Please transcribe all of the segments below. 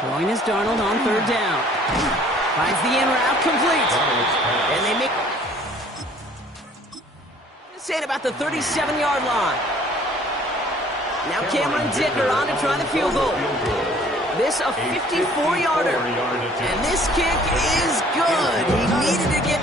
Throwing is Darnold on third down. Finds the in route complete. And they make... Saying about the 37-yard line. Now Cameron Dicker on to try the field goal. This a 54-yarder. And this kick is good. He needed to get...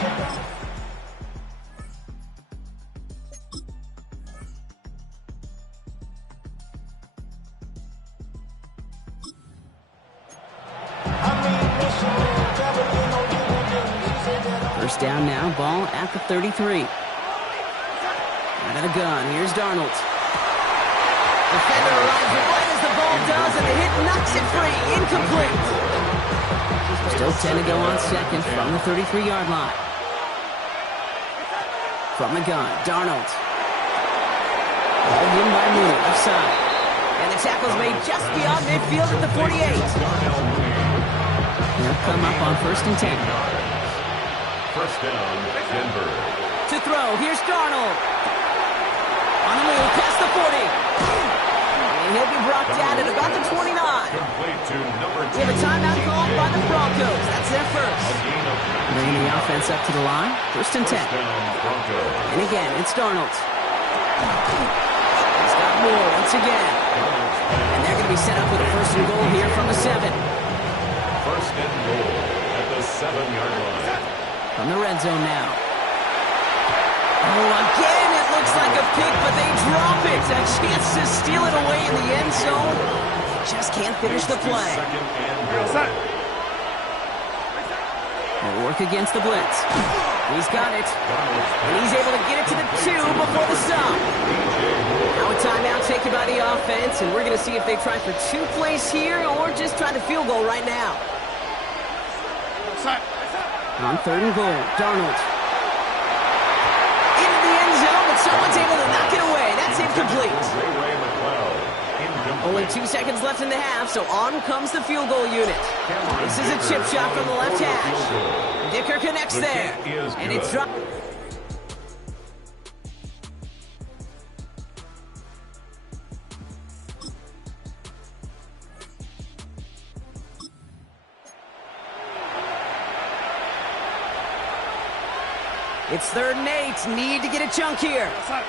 First down now, ball at the 33. Out of the gun, here's Darnold. Defender arrives right as the ball does, and the hit knocks it free. Incomplete. Still 10 to go on second from the 33-yard line. From the gun, Darnold. Ball in by Mooney, offside. And the tackle's made just beyond midfield at the 48. They'll come up on 1st and 10. First down, Denver. To throw, here's Darnold. On the move, past the 40. And he'll be brought down at about the 29. Complete to number 2. We have a timeout called by the Broncos. That's their first. Bringing the offense up to the line. 1st and 10. And again, it's Darnold. He's got more once again. And they're going to be set up with a 1st and goal here from the 7. 1st and goal at the 7-yard line. From the red zone now. Oh, again, it looks like a pick, but they drop it. A chance to steal it away in the end zone. Just can't finish the play. They'll work against the blitz. He's got it. And he's able to get it to the 2 before the stop. Now a timeout taken by the offense, and we're going to see if they try for 2 plays here or just try the field goal right now. On 3rd and goal, Darnold. Into the end zone, but someone's able to knock it away. That's incomplete. Only 2 seconds left in the half, so on comes the field goal unit. This is a chip shot from the left hash. Dicker connects there, and it's dropped. It's 3rd and 8. Need to get a chunk here. 3rd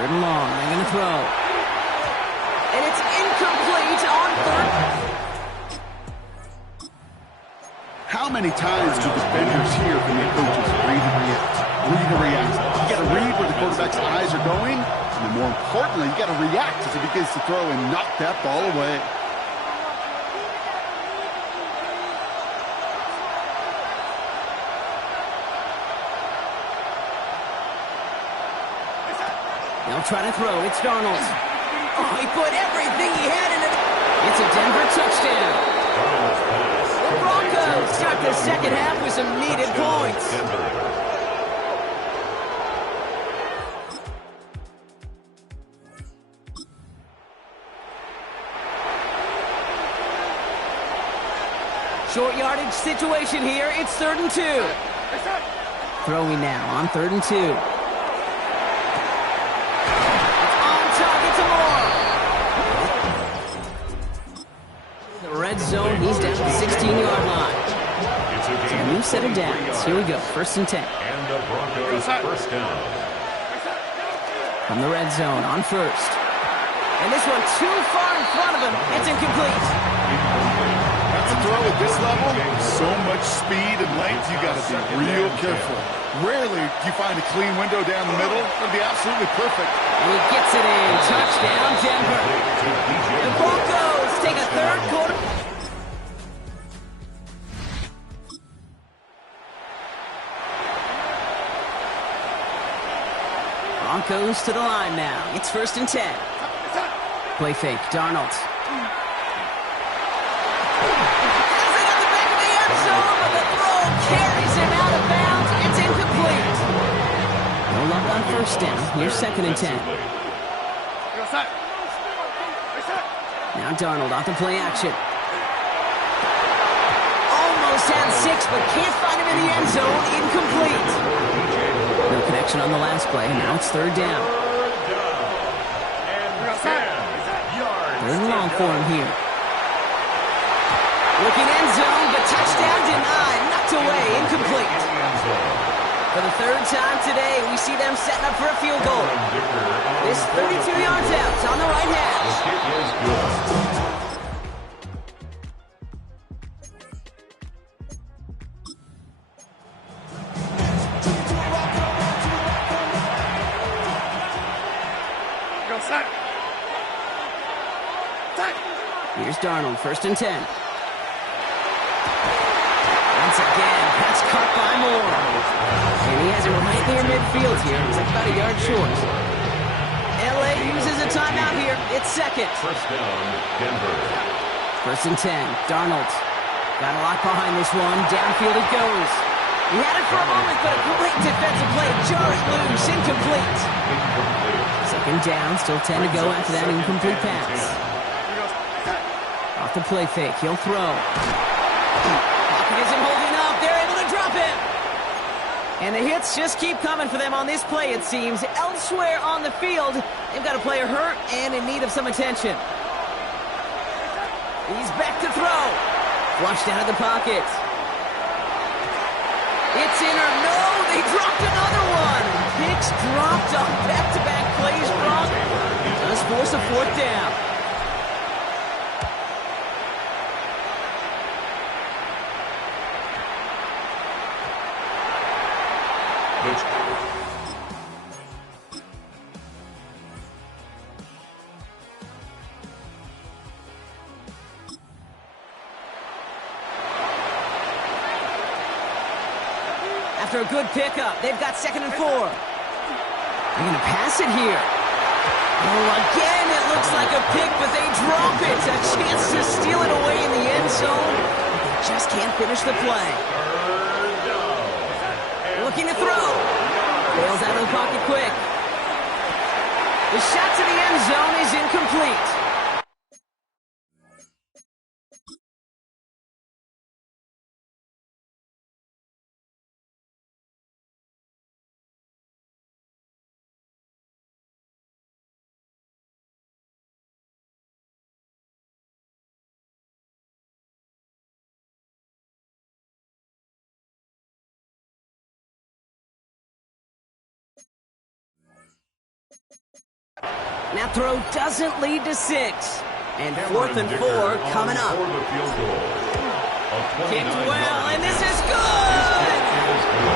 and long. They're going to throw. And it's incomplete on 3rd. How many times do defenders hear from their coaches read and react? Read and react. You got to read where the quarterback's eyes are going. And then more importantly, you got to react as he begins to throw and knock that ball away. They'll try to throw. It's Darnold. Oh, he put everything he had in it. It's a Denver touchdown. The Broncos start the second half with some needed points. Short yardage situation here. It's 3rd and 2. Throwing now on 3rd and 2. Red zone, he's down to the 16-yard line. So a new set of downs. Here we go, 1st and 10. And the Broncos first down. From the red zone on 1st. And this one too far in front of him. It's incomplete. That's a throw at this level. So much speed and length, you got to be real careful. Rarely do you find a clean window down the middle. It'll be absolutely perfect. And he gets it in. Touchdown, Denver. The Broncos take a 3rd quarter. Broncos to the line now. It's 1st and 10. Play fake. Darnold. Has it at the back of the end zone, but the throw carries him out of bounds. It's incomplete. No luck on 1st down. Here's 2nd and 10. Now Darnold off the play action. Almost had 6, but can't find him in the end zone. Incomplete. No connection on the last play. Now it's 3rd down. 3rd and long for him here. Looking end zone, but touchdown denied. Knocked away. Incomplete. For the 3rd time today, we see them setting up for a field goal. This 32 yards out on the right hash. Here's Darnold, 1st and 10. Once again, pass caught by Moore. And he has it right near midfield here. It's like about a yard short. LA uses a timeout here. It's 2nd. 1st down, Denver. 1st and 10. Darnold got a lot behind this one. Downfield it goes. He had it for a moment, but a great defensive play. Jar it loose. Incomplete. 2nd down. Still 10 to go after that incomplete pass. Off the play fake. He'll throw. Pocket isn't holding up. They're able to drop him. And the hits just keep coming for them on this play, it seems. Elsewhere on the field, they've got a player hurt and in need of some attention. He's back to throw. Flushed out of the pocket. It's in or no. They dropped another one. Picks dropped on back-to-back plays. Brock does force a 4th down. After a good pickup, they've got 2nd and 4. They're going to pass it here. Oh, again, it looks like a pick, but they drop it. A chance to steal it away in the end zone. They just can't finish the play. Looking to throw. Bails out of the pocket quick. The shot to the end zone is incomplete. Now throw doesn't lead to 6. And 4th and 4 coming up. Kicked well, and this is good!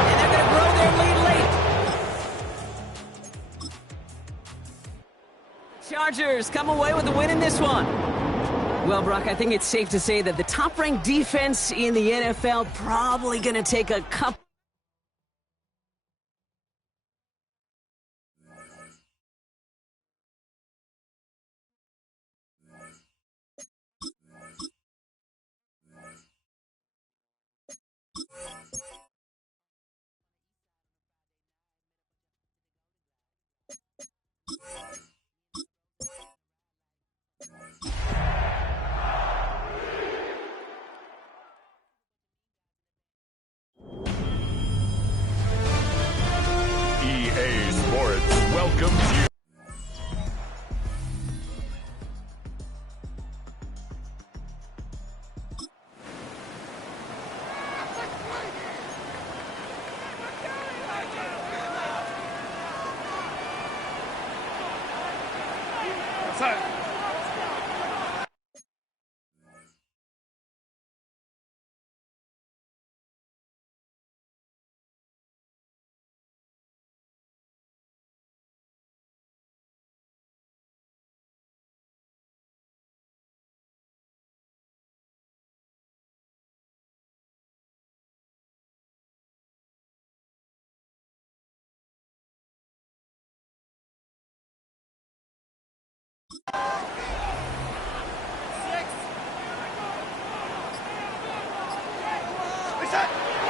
And they're going to grow their lead late. Chargers come away with the win in this one. Well, Brock, I think it's safe to say that the top-ranked defense in the NFL probably going to take a couple EA Sports welcomes you.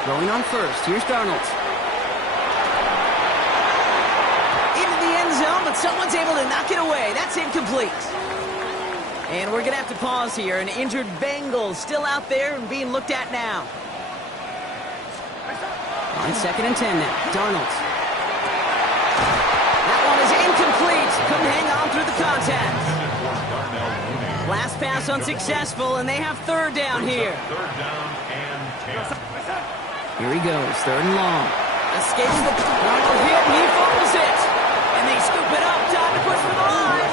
Throwing on first. Here's Darnold. Into the end zone, but someone's able to knock it away. That's incomplete. And we're going to have to pause here. An injured Bengal still out there and being looked at now. On 2nd and 10 now. Darnold. That one is incomplete. Couldn't hang on through the contact. Last pass unsuccessful, and they have 3rd down here. 3rd down and 10. Here he goes, 3rd and long. Escapes the Darnold hit, and he fumbles it. And they scoop it up, time to push for the line.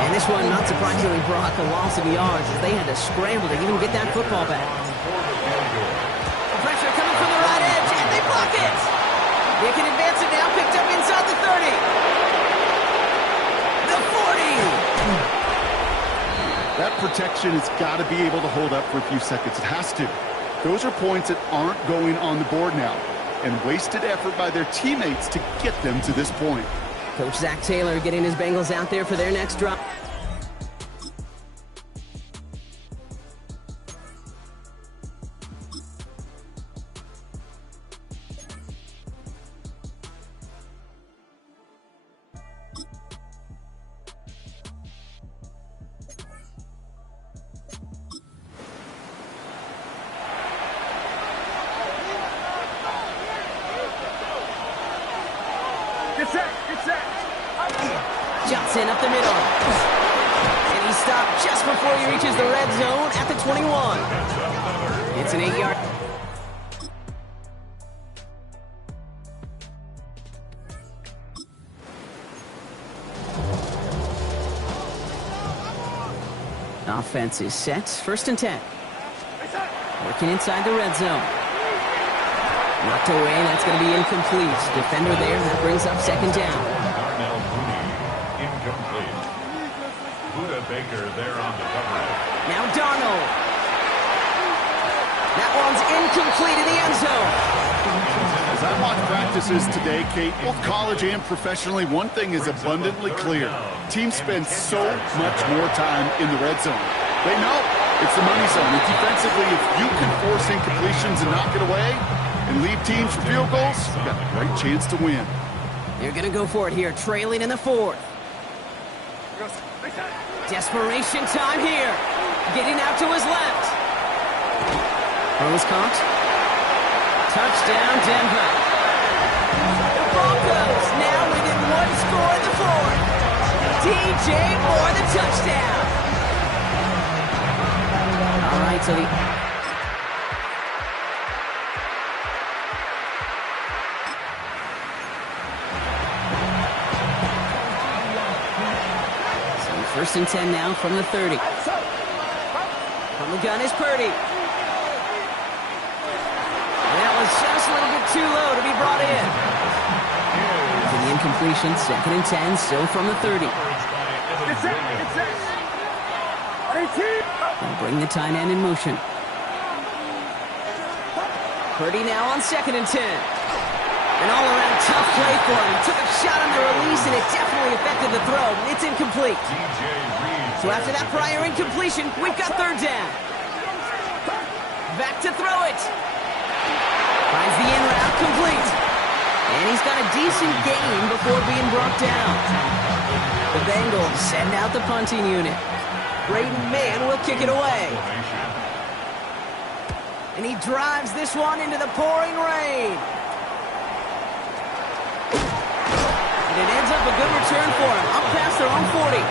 And this one, not surprisingly, brought a loss of yards as they had to scramble to even get that football back. Pressure coming from the right edge, and they block it. They can advance it now, picked up inside the 30. The 40. That protection has got to be able to hold up for a few seconds. It has to. Those are points that aren't going on the board now, and wasted effort by their teammates to get them to this point. Coach Zach Taylor getting his Bengals out there for their next drive. Johnson up the middle. And he stopped just before he reaches the red zone at the 21. It's an 8-yard. Offense is set. 1st and 10. Working inside the red zone. Knocked away, and that's going to be incomplete. Defender there, that brings up 2nd down. Darnell Mooney, incomplete. Buda Baker there on the coverage. Now Darnold. That one's incomplete in the end zone. As I watch practices today, Kate, both college and professionally, one thing is abundantly clear. Teams spend so much more time in the red zone. They know it's the money zone. And defensively, if you can force incompletions and knock it away and leave teams for field goals, you've got a great chance to win. They're going to go for it here, trailing in the 4th. Desperation time here. Getting out to his left. Throws caught. Touchdown, Denver. The Broncos now within 1 score in the 4th. DJ Moore, the touchdown. All right, so First and 10 now from the 30. From the gun is Purdy. That was just a little bit too low to be brought in. To the incompletion, 2nd and 10, still from the 30. They'll bring the tight end in motion. Purdy now on 2nd and 10. An all-around tough play for him. He took a shot on the release, and it definitely affected the throw. It's incomplete. So after that prior incompletion, we've got 3rd down. Back to throw it. Finds the in route complete. And he's got a decent gain before being brought down. The Bengals send out the punting unit. Braden Mann will kick it away. And he drives this one into the pouring rain. And it ends up a good return for him. Up past their own 40.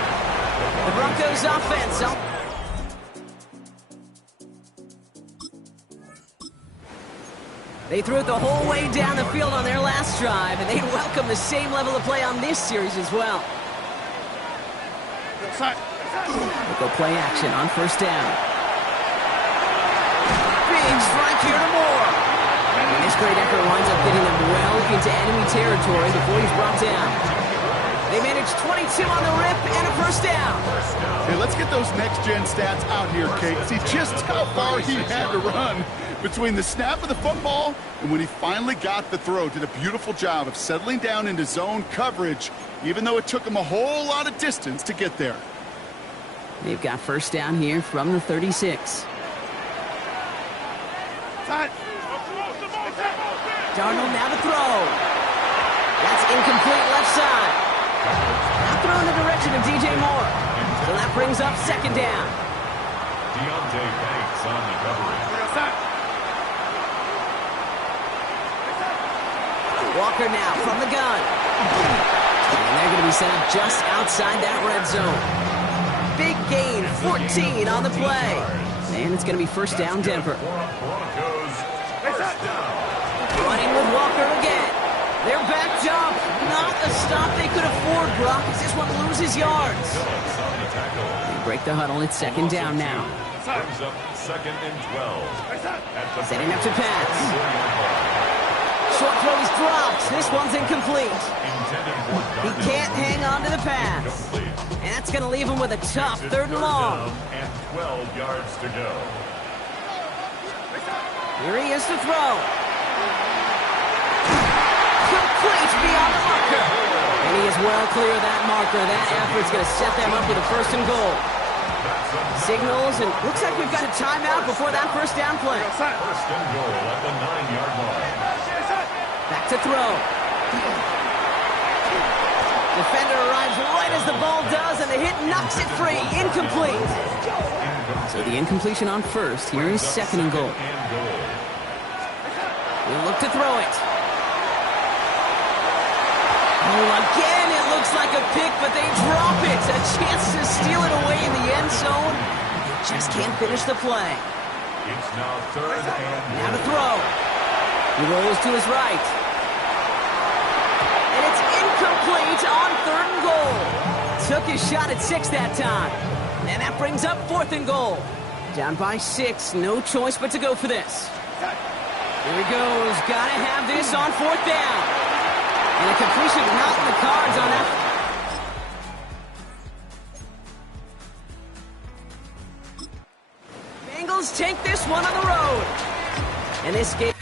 The Broncos offense. They threw it the whole way down the field on their last drive, and they welcome the same level of play on this series as well. They'll go play action on 1st down. Big strike here to Moore. And this great effort winds up getting them well into enemy territory before he's brought down. They managed 22 on the rip and a 1st down. Hey, let's get those next-gen stats out here, Kate. See just how far he had to run between the snap of the football and when he finally got the throw. Did a beautiful job of settling down into zone coverage, even though it took him a whole lot of distance to get there. They've got first down here from the 36. Darnold now to throw. That's incomplete left side. Now thrown in the direction of DJ Moore. So that brings up second down. Deontay Banks on the coverage. Walker now from the gun. And they're going to be set up just outside that red zone. Big gain, 14 on the play. And it's going to be first down, Denver. Broncos, first down. Running with Walker again. They're backed up. Not a stop they could afford, Brock, as this one loses yards. Phillips on the tackle. They break the huddle. It's second down now. Brings up second and 12. Setting up to pass. Short throw is dropped. This one's incomplete. He can't hang on to the pass. And that's going to leave him with a tough third and long. And 12 yards to go. Here he is to throw. Complete beyond the marker. And he is well clear of that marker. That effort's going to set them up with a first and goal. Signals, and looks like we've got a timeout before that first down play. First and goal at the 9-yard line. Back to throw. Defender arrives right as the ball does, and the hit knocks it free. Incomplete. So the incompletion on first. Here is second and goal. We'll look to throw it. Oh, again, it looks like a pick, but they drop it. A chance to steal it away in the end zone. They just can't finish the play. It's now third and Now to throw. He rolls to his right. And it's incomplete on third and goal. Took his shot at 6 that time. And that brings up fourth and goal. Down by 6. No choice but to go for this. Here he goes. Gotta have this on fourth down. And a completion not in the cards on that. Bengals take this one on the road. And this game.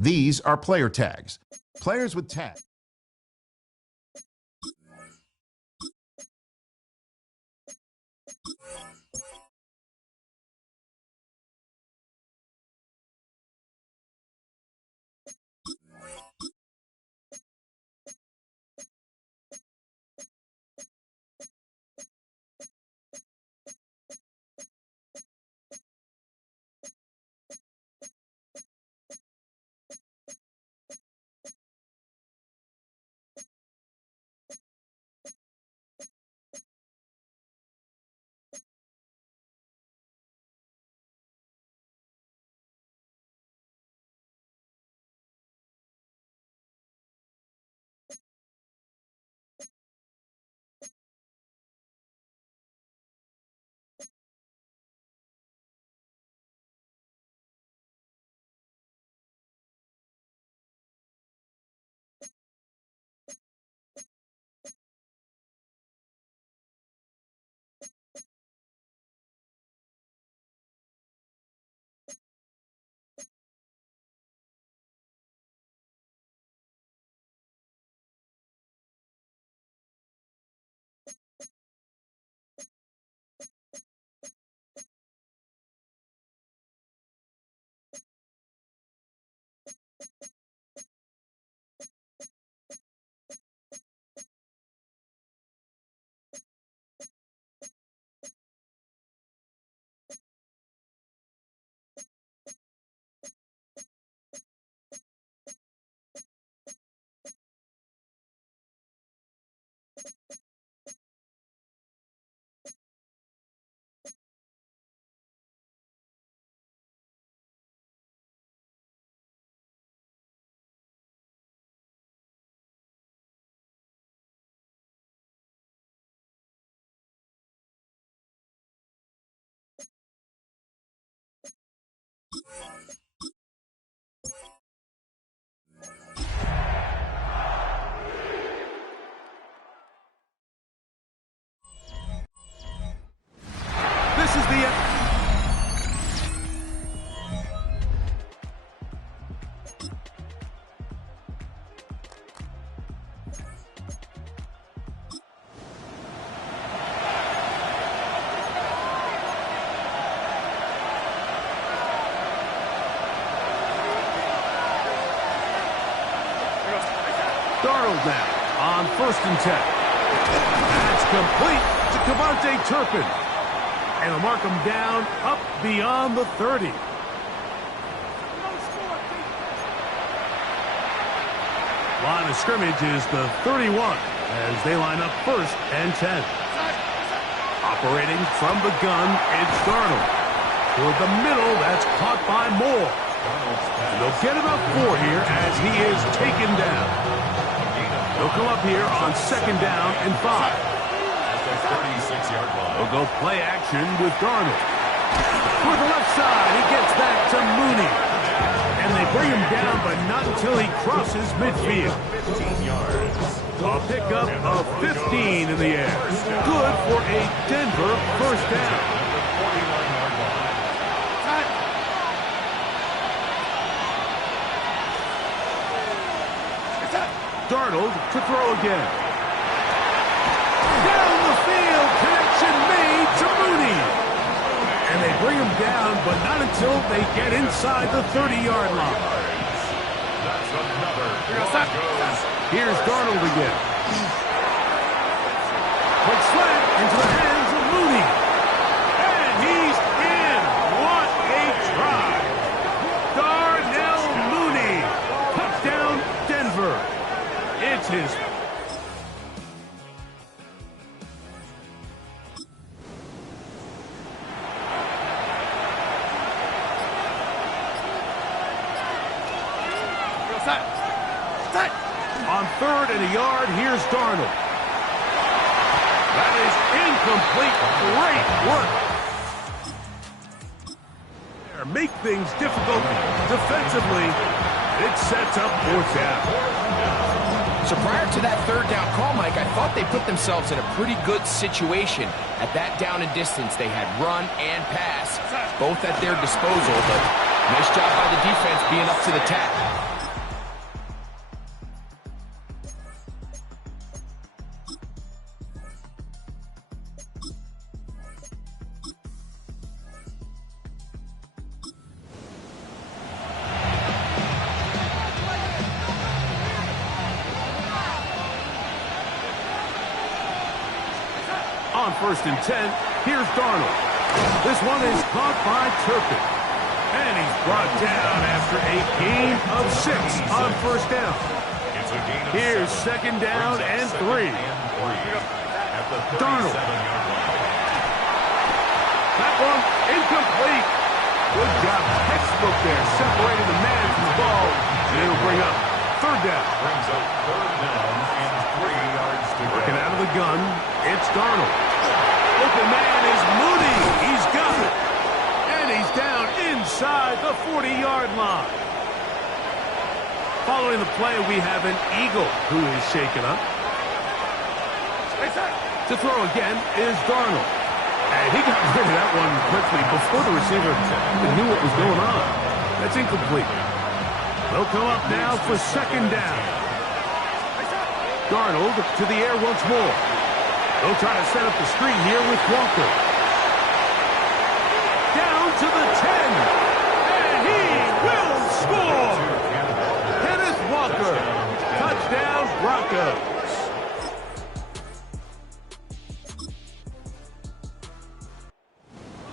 These are player tags. Players with tags. This is the... Darnold now on 1st and 10. That's complete to Cavante Turpin. And he'll mark him down up beyond the 30. Line of scrimmage is the 31 as they line up 1st and 10. Operating from the gun, it's Darnold. Toward the middle, that's caught by Moore. And they'll get about 4 here as he is taken down. They'll come up here on 2nd down and 5. 36-yard line. They'll go play action with Darnold. Toward the left side, he gets that to Mooney. And they bring him down, but not until he crosses midfield. 15 yards. A pickup of 15 in the air. Good for a Denver 1st down. 41-yard line. Darnold to throw again. Down the field, connection made to Mooney. And they bring him down, but not until they get inside the 30-yard line. That's another. Here's Darnold again. Quick slant into the hands of Mooney. And he's in. What a try. Darnell Mooney. Touchdown, Denver. It's his. On 3rd and a yard, here's Darnold. That is incomplete. Great work. Make things difficult defensively. It sets up 4th down. So prior to that 3rd down call, Mike, I thought they put themselves in a pretty good situation. At that down and distance, they had run and pass, both at their disposal, but nice job by the defense being up to the task. On 1st and 10, here's Darnold. This one is caught by Turpin. And he's brought down after a gain of 6 on 1st down. It's a gain of Here's 7. 2nd down and 3. At the 37-yard Darnold. line. That one incomplete. Good job. Textbook there, separating the man from the ball. And it'll bring up 3rd down. Brings up 3rd down and 3 yards to go. Working out of the gun, it's Darnold. Open man is Mooney. He's got it. And he's down inside the 40-yard line. Following the play, we have an Eagle who is shaken up. To throw again is Darnold. And he got rid of that one quickly before the receiver even knew what was going on. That's incomplete. They'll come up now for 2nd down. Darnold to the air once more. They'll try to set up the screen here with Walker. Down to the 10. And he will score. Kenneth Walker. Touchdown, Broncos.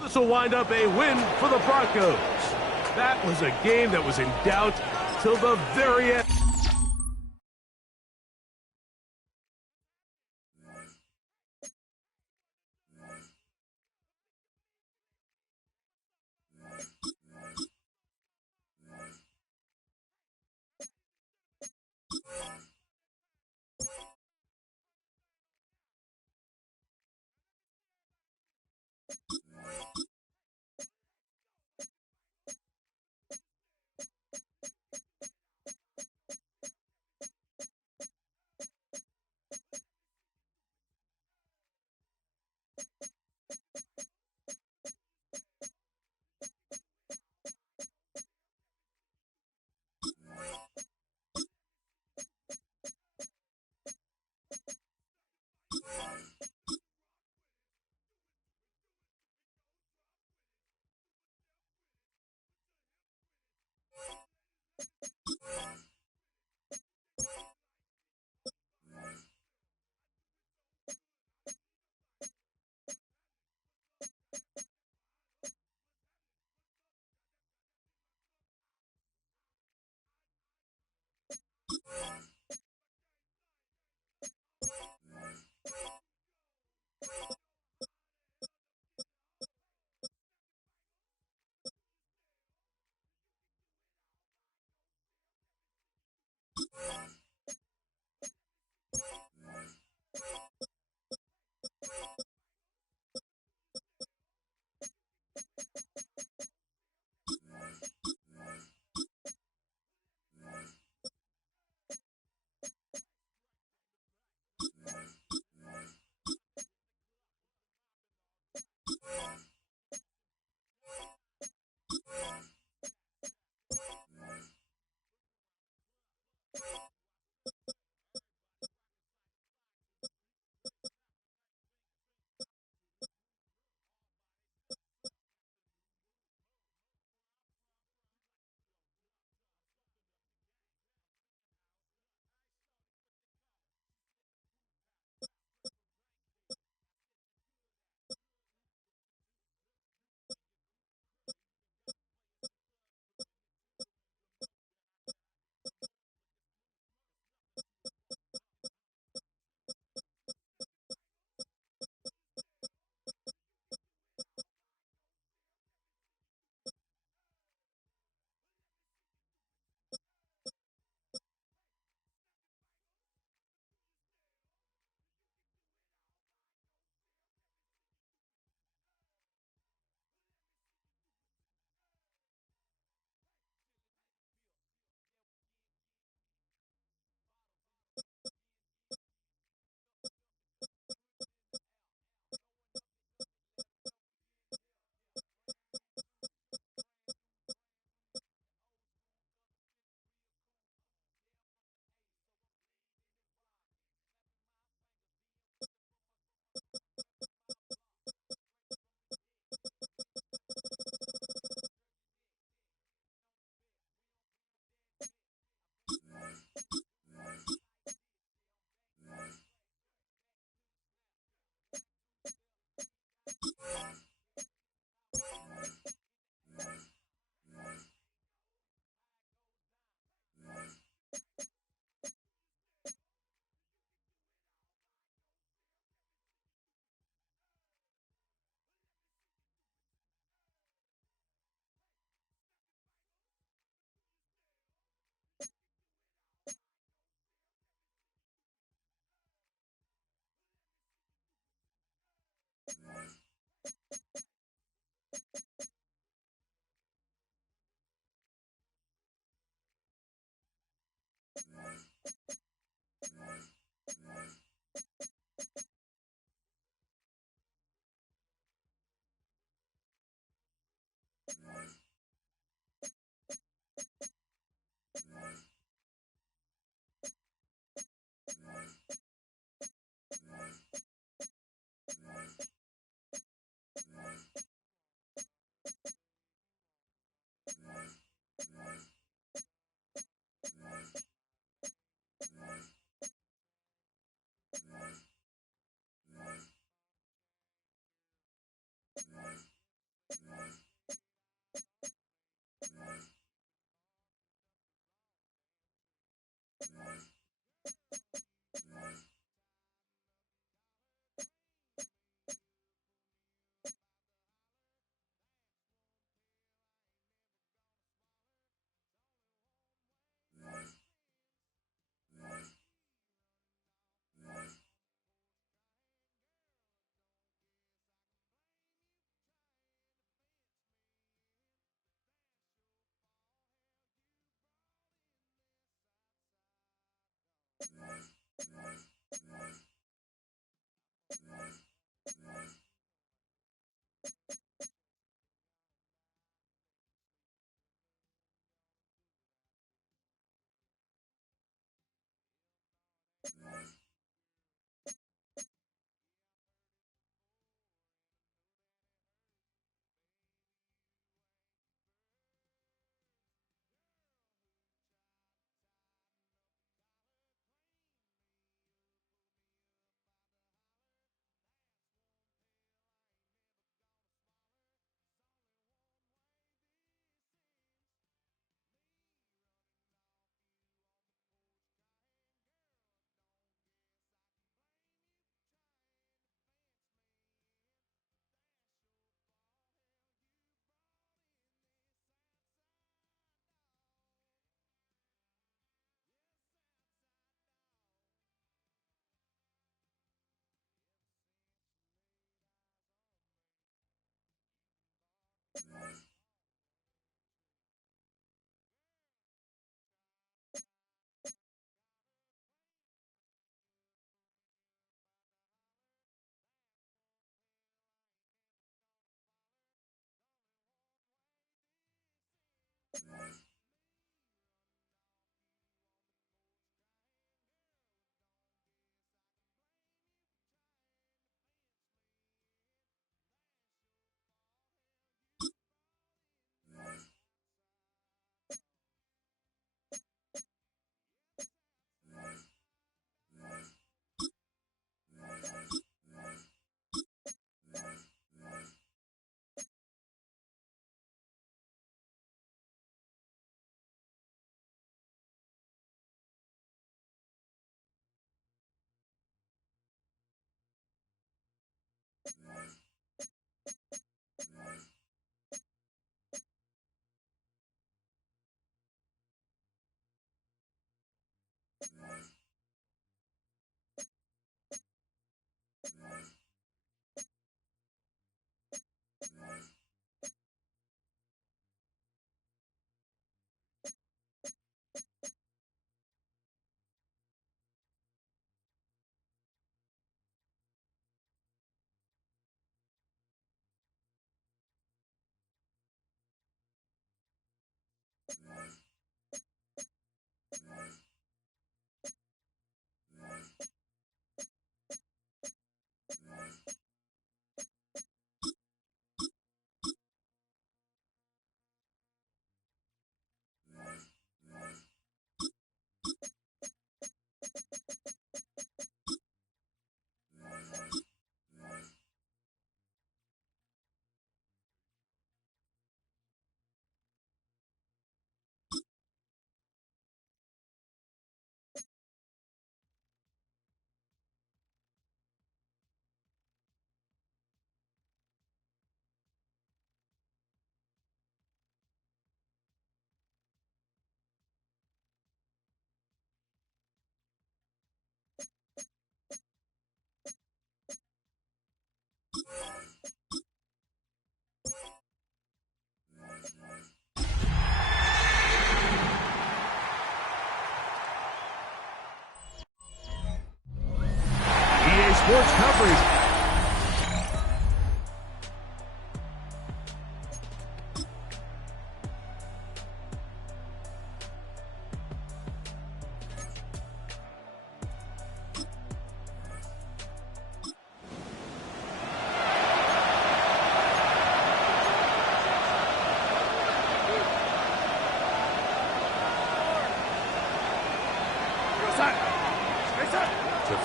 This will wind up a win for the Broncos. That was a game that was in doubt till the very end.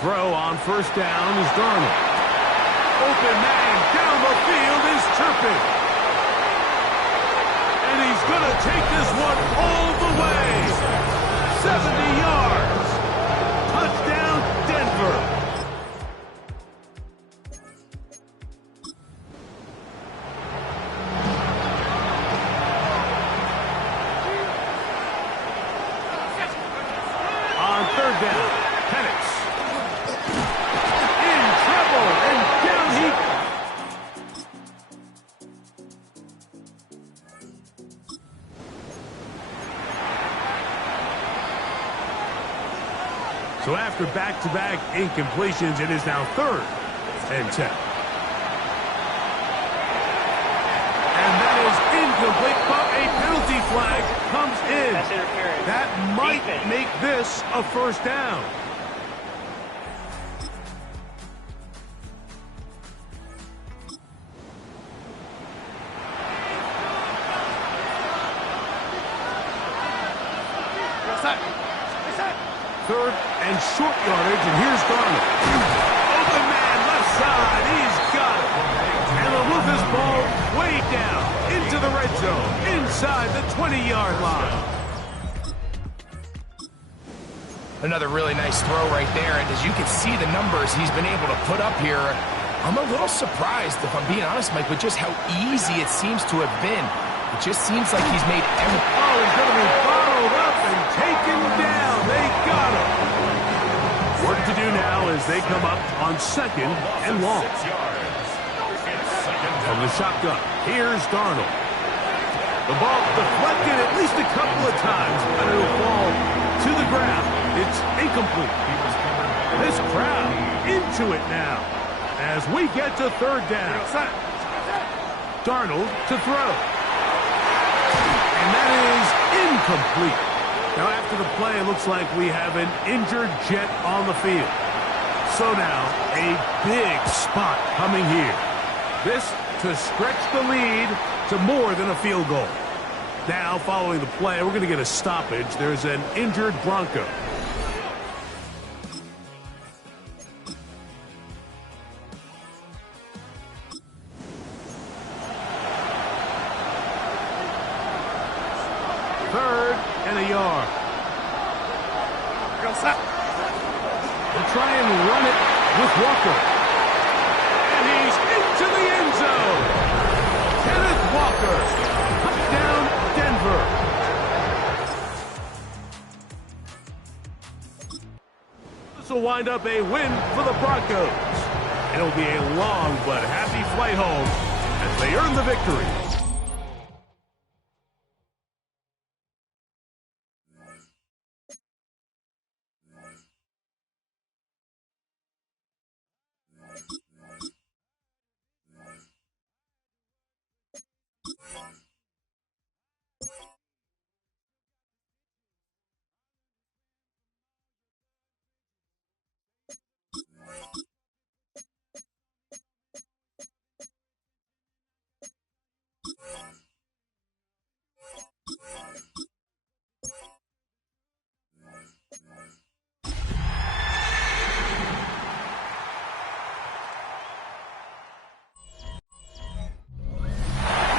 throw on first down is Darnold. Open man down the field is Turpin. And he's going to take this one all the way. 70 yards. Touchdown, Denver. On third down, Penix. In trouble, and down he... So after back-to-back incompletions, it is now 3rd and 10. And that is incomplete, but a penalty flag comes in. That might make this a first down. Third and short yardage, and here's Darnold. Open man, left side, he's got it. And they'll move this ball way down into the red zone, inside the 20-yard line. Another really nice throw right there, and as you can see the numbers he's been able to put up here, I'm a little surprised, if I'm being honest, Mike, with just how easy it seems to have been. It just seems like he's made every... Oh, he's going to be bottled up and taken down. They got him. Work to do now as they come up on 2nd and long. From the shotgun, here's Darnold. The ball deflected at least a couple of times, but it'll fall to the ground. It's incomplete. This crowd into it now as we get to 3rd down. Darnold to throw. And that is incomplete. Now after the play, it looks like we have an injured Jet on the field. So now a big spot coming here. This to stretch the lead to more than a field goal. Now following the play, we're going to get a stoppage. There's an injured Bronco. Third and a yard. They'll try and run it with Walker. And he's into the end zone. Kenneth Walker. Touchdown, Denver. This will wind up a win for the Broncos. It'll be a long but happy flight home as they earn the victory.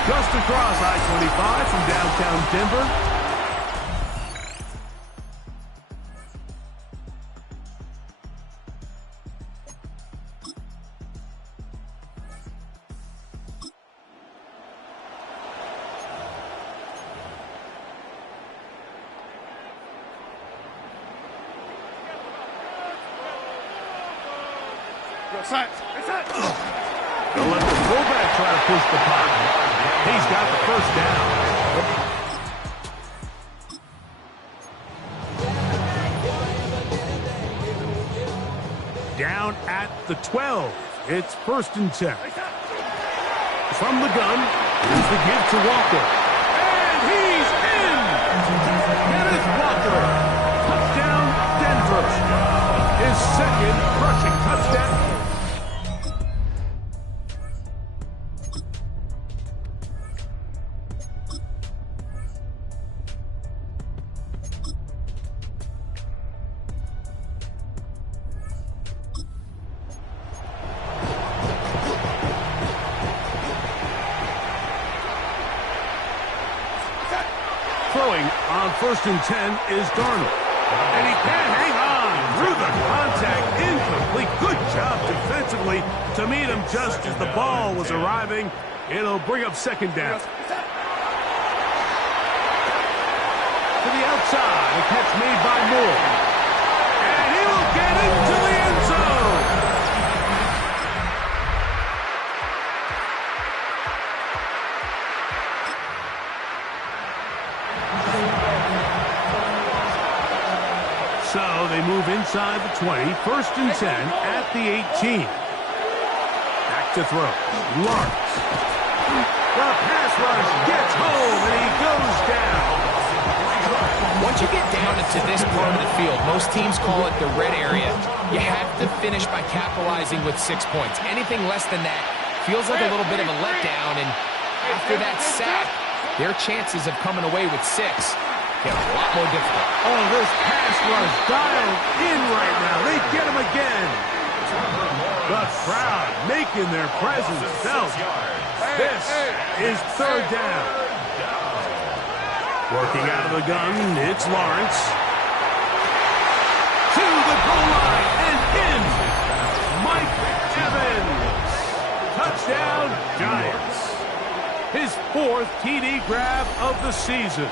Just across I-25 from downtown Denver. They'll let the fullback try to push the pocket. He's got the first down. Down at the 12. It's 1st and 10. From the gun, here's the give to Walker. And he's in! Kenneth Walker. Touchdown, Denver. His 2nd rushing touchdown. Throwing on 1st and 10 is Darnold. And he can't hang on through the contact. Incomplete. Good job defensively to meet him just as the ball was arriving. It'll bring up 2nd down. To the outside. A catch made by Moore. And he will get into the end zone. So they move inside the 20, 1st and 10 at the 18. Back to throw. Lawrence. The pass rush gets home, and he goes down. Once you get down into this part of the field, most teams call it the red area. You have to finish by capitalizing with 6 points. Anything less than that feels like a little bit of a letdown, and after that sack, their chances of coming away with 6 get a lot more difficult. Oh, this pass rush dialed in right now. They get him again. The crowd making their presence felt. This is 3rd down. Working out of the gun, it's Lawrence. To the goal line and in. Mike Evans. Touchdown, Giants. His 4th TD grab of the season.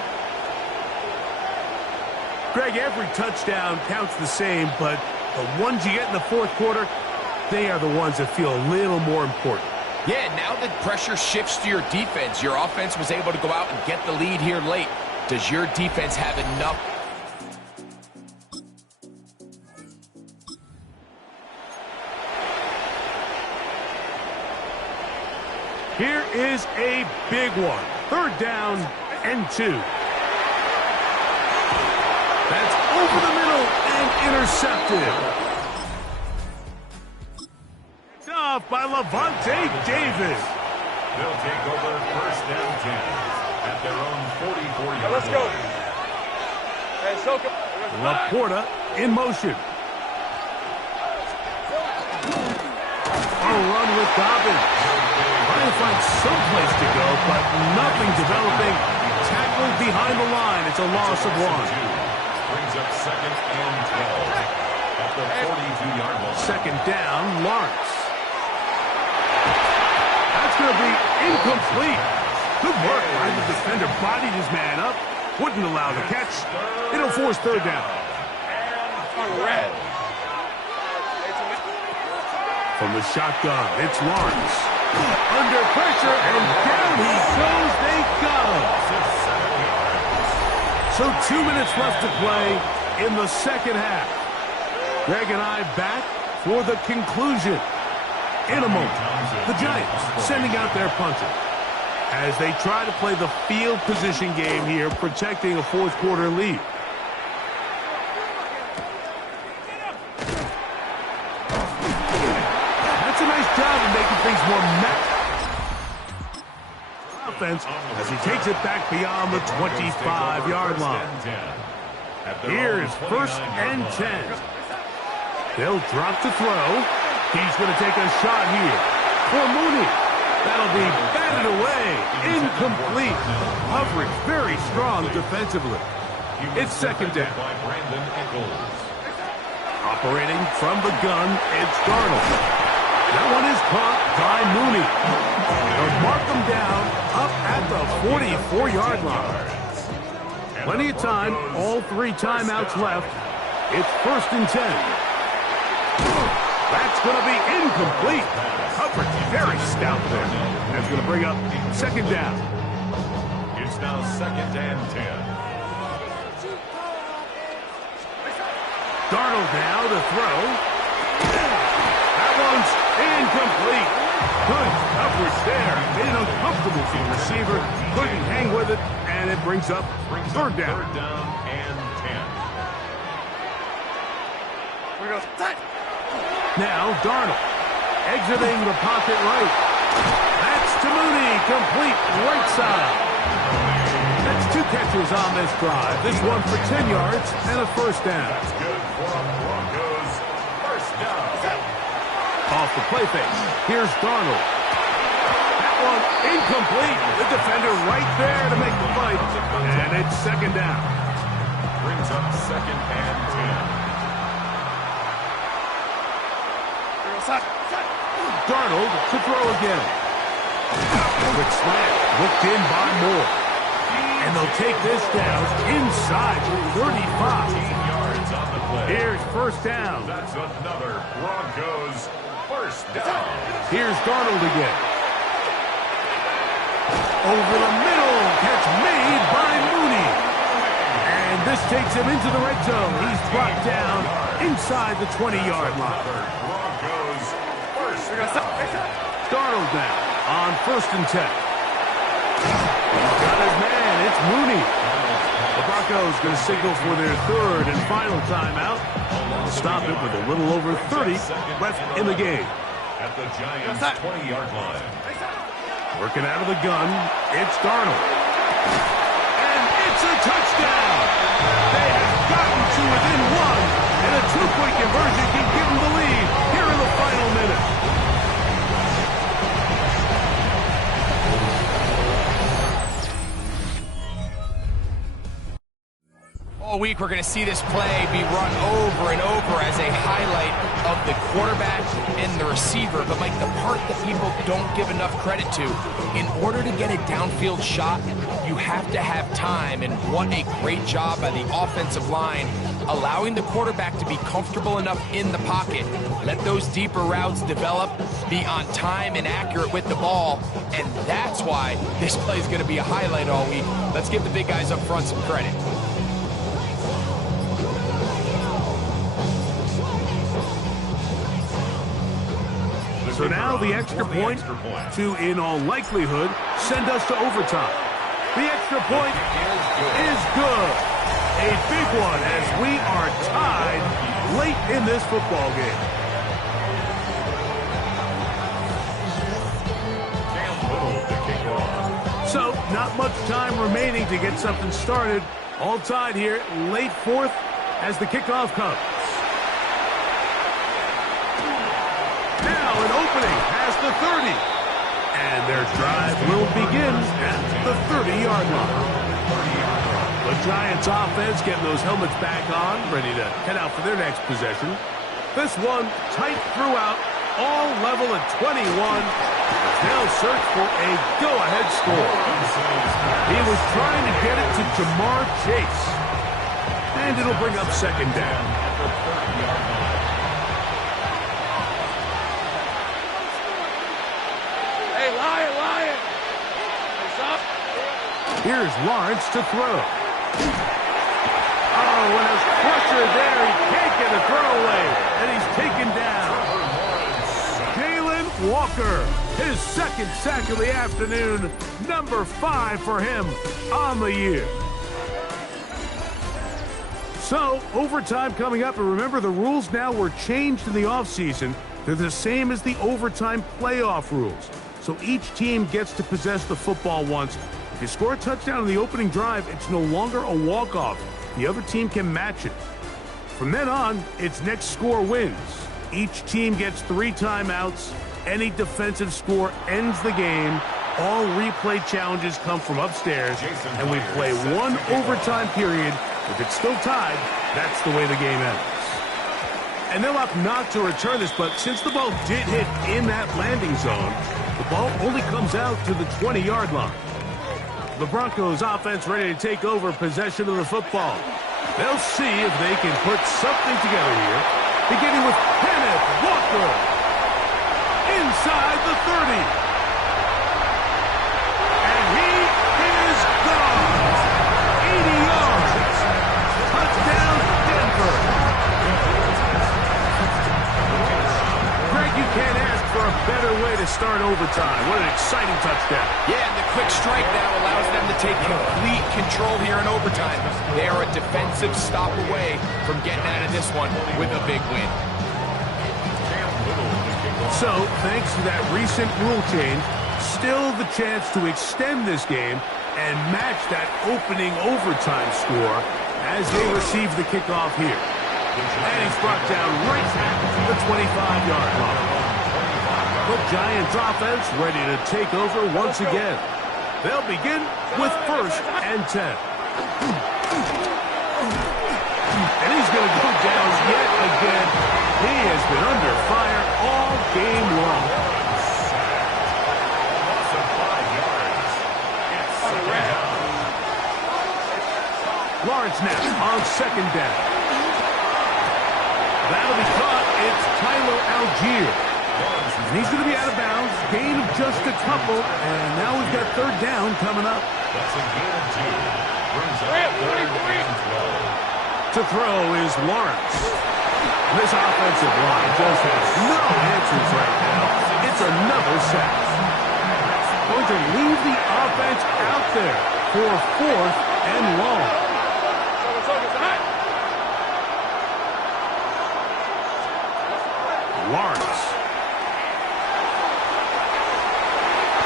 Greg, every touchdown counts the same, but the ones you get in the 4th quarter, they are the ones that feel a little more important. Yeah, now that pressure shifts to your defense, your offense was able to go out and get the lead here late. Does your defense have enough? Here is a big one. 3rd down and 2. That's over the middle and intercepted. Off by Levante David. They'll take over 1st and 10 at their own 44-yard Let's go. line. Hey, Soka. Laporta in motion. A run with Dobbins. Trying to find some place to go, but nothing developing. Tackled behind the line. It's a loss of 1. Brings up 2nd and 12 at the 42-yard line. 2nd down, Lawrence. That's going to be incomplete. Good work by the defender. Bodied his man up. Wouldn't allow the catch. It'll force 3rd down. Red. From the shotgun, it's Lawrence. Under pressure, and down he goes. They got him. So 2 minutes left to play in the 2nd half. Greg and I back for the conclusion. In a moment, the Giants sending out their punter as they try to play the field position game here, protecting a 4th quarter lead. That's a nice job of making things more offense as he takes it back beyond the 25-yard line. Here's 1st and 10. They'll drop to throw. He's going to take a shot here for Mooney. That'll be batted away. Incomplete. Coverage very strong defensively. It's 2nd down. Operating from the gun, it's Darnold. That one is caught by Mooney. They'll mark them down up at the 44-yard line. Plenty of time. All 3 timeouts left. It's 1st and 10. That's going to be incomplete. Coverage very stout there. That's going to bring up 2nd down. It's now 2nd and 10. Darnold now to throw. That one's incomplete. Good coverage there. Made it uncomfortable for the receiver. Couldn't hang with it, and it brings up 3rd down. 3rd down and 10. We go. Now Darnold exiting the pocket right. That's to Mooney, complete right side. That's 2 catches on this drive. This one for 10 yards and a 1st down. That's good for a Broncos 1st down. Off the play fake. Here's Darnold. That one incomplete. The defender right there to make the play. fight, and it's second down. Brings up 2nd and 10. Darnold to throw again. Quick slant, looked in by Moore. And they'll take this down inside 35. 15 yards on the play. Here's first down. That's another Broncos first down. Here's Darnold again. Over the middle, catch made by Mooney. And this takes him into the red zone. He's brought down inside the 20-yard line. Broncos first down. Darnold now on 1st and 10. He's got his man. It's Mooney. The Broncos going to signal for their 3rd and final timeout. They'll stop it with a little over 30 left in the game. At the Giants' 20-yard line. Working out of the gun, it's Darnold. And it's a touchdown! They have gotten to within 1, and a 2-point conversion can give them the lead here in the final minute. All week, we're going to see this play be run over and over as a highlight of the quarterback and the receiver. But, Mike, the part that people don't give enough credit to, in order to get a downfield shot, you have to have time. And what a great job by the offensive line, allowing the quarterback to be comfortable enough in the pocket, let those deeper routes develop, be on time and accurate with the ball. And that's why this play is going to be a highlight all week. Let's give the big guys up front some credit. So now the extra point to, in all likelihood, send us to overtime. The extra point is good. A big one as we are tied late in this football game. So not much time remaining to get something started. All tied here, late 4th as the kickoff comes. An opening past the 30. And their drive will begin at the 30-yard line. The Giants offense getting those helmets back on, ready to head out for their next possession. This one tight throughout, all level at 21. They'll search for a go-ahead score. He was trying to get it to Jamar Chase. And it'll bring up second down. Here's Lawrence to throw. Oh, and there's pressure there. He can't get a throw away. And he's taken down. Jalen Walker, his 2nd sack of the afternoon. Number 5 for him on the year. So, overtime coming up. And remember, the rules now were changed in the offseason. They're the same as the overtime playoff rules. So each team gets to possess the football once. If you score a touchdown in the opening drive, it's no longer a walk-off. The other team can match it. From then on, it's next score wins. Each team gets 3 timeouts. Any defensive score ends the game. All replay challenges come from upstairs, and we play 1 overtime period. If it's still tied, that's the way the game ends. And they'll opt not to return this, but since the ball did hit in that landing zone, the ball only comes out to the 20-yard line. The Broncos offense ready to take over possession of the football. They'll see if they can put something together here, beginning with Kenneth Walker inside the 30. And he is gone. 80 yards. Touchdown, Denver. Greg, you can't ask for a better way to start overtime. What an exciting touchdown. Yeah, and the quick strike now allows them to take complete control here in overtime. They are a defensive stop away from getting out of this one with a big win. So, thanks to that recent rule change, still the chance to extend this game and match that opening overtime score as they receive the kickoff here. And he's brought down right at the 25-yard line. The Giants offense ready to take over once again. They'll begin with 1st and 10. And he's going to go down yet again. He has been under fire all game long. Loss of 5 yards. It's second down. Lawrence now on 2nd down. That'll be caught. It's Tyler Algier. And he's going to be out of bounds. Gain of just a couple. And now we've got 3rd down coming up. That's a gain of 2. Brings up 3rd and 12. To throw is Lawrence. This offensive line just has no answers right now. It's another sack. Going to leave the offense out there for 4th and long. Lawrence.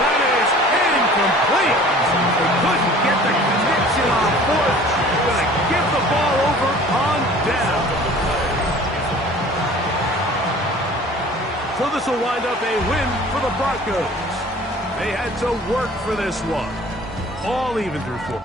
That is incomplete. They couldn't get the connection on 4th. Going to give the ball over on down. So this will wind up a win for the Broncos. They had to work for this one. All even through 4.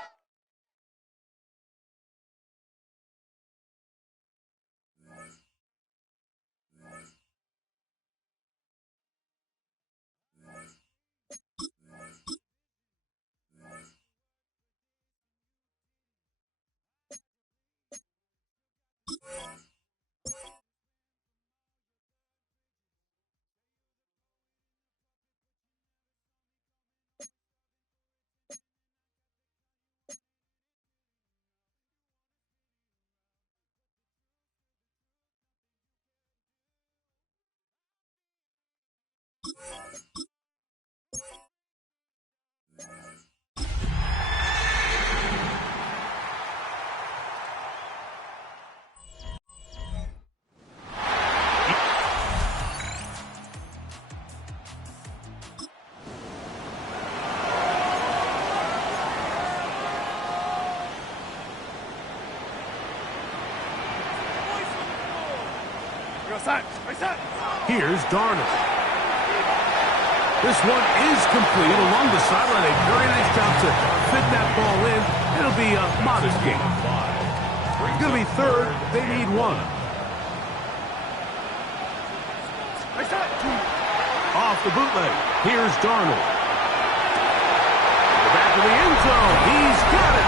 Here's Darnold. This one is complete along the sideline. A very nice job to fit that ball in. It'll be a modest gain. It's going to be 3rd. They need 1. Off the bootleg. Here's Darnold. To the back of the end zone. He's got it.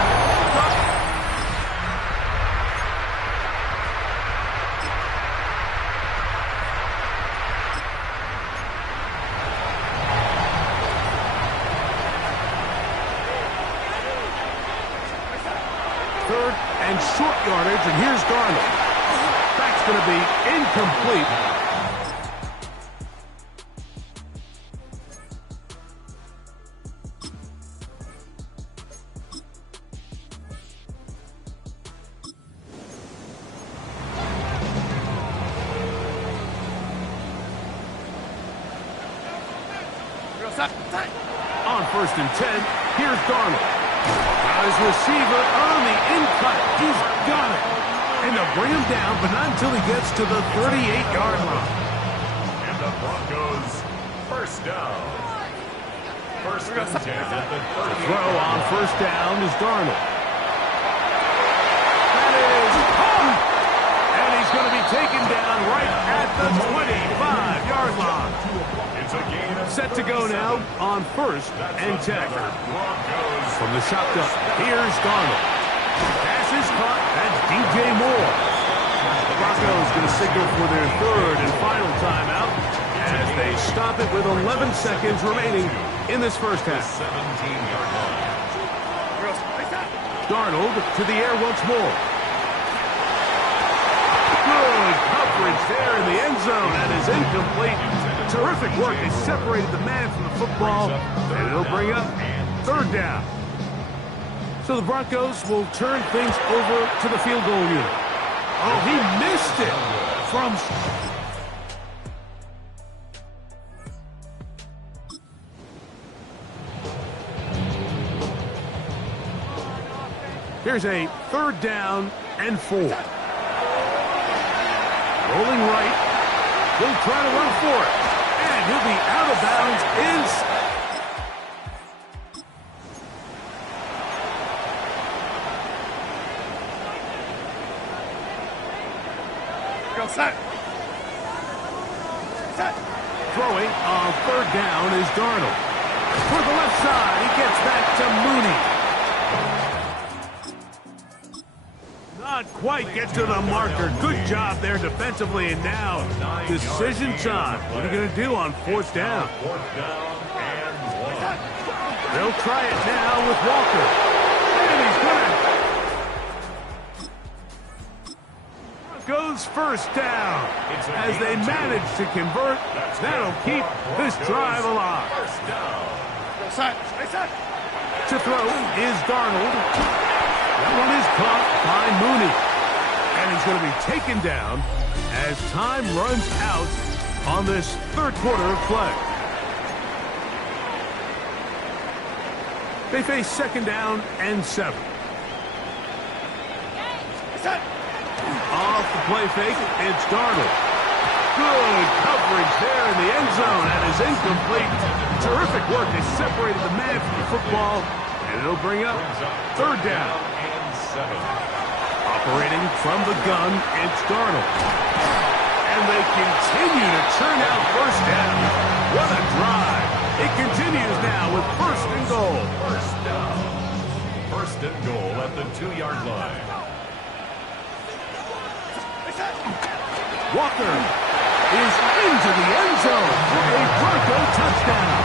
And short yardage, and here's Darnold. That's going to be incomplete. On 1st and 10, here's Darnold. His receiver on the in-cut. He's got it. And they'll bring him down, but not until he gets to the 38-yard line. And the Broncos, 1st down. 1st and 10 at the 38. Throw on 1st down is Darnold. That is caught. And he's going to be taken down right at the 25-yard line. It's a gain of Set to go now on 1st and 10. From the shotgun, here's Darnold. Pass is caught. That's DJ Moore. The Broncos going to signal for their 3rd and final timeout as they stop it with 11 seconds remaining in this first half. 17-yard line. Darnold to the air once more. Good coverage there in the end zone. That is incomplete. Terrific work. They separated the man from the football, and it'll bring up 3rd down. So the Broncos will turn things over to the field goal unit. Oh, he missed it from... Here's a 3rd down and 4. Rolling right. He'll try to run for it. And he'll be out of bounds inside. Throwing on third down is Darnold. For the left side, he gets back to Mooney. Not quite get to the marker. Good job there defensively, and now decision time. What are you going to do on fourth down? They'll try it now with Walker. And he's going to goes first down as they manage to convert. That'll keep this drive alive. To throw is Darnold. That one is caught by Mooney. And he's going to be taken down as time runs out on this third quarter of play. They face second down and 7. Off the play fake, it's Darnold. Good coverage there in the end zone, and is incomplete. Terrific work. They separated the man from the football, and it'll bring up third down. Operating from the gun, it's Darnold. And they continue to turn out first down. What a drive. It continues now with first and goal. First down. First and goal at the 2-yard line. Walker is into the end zone for a Bronco touchdown.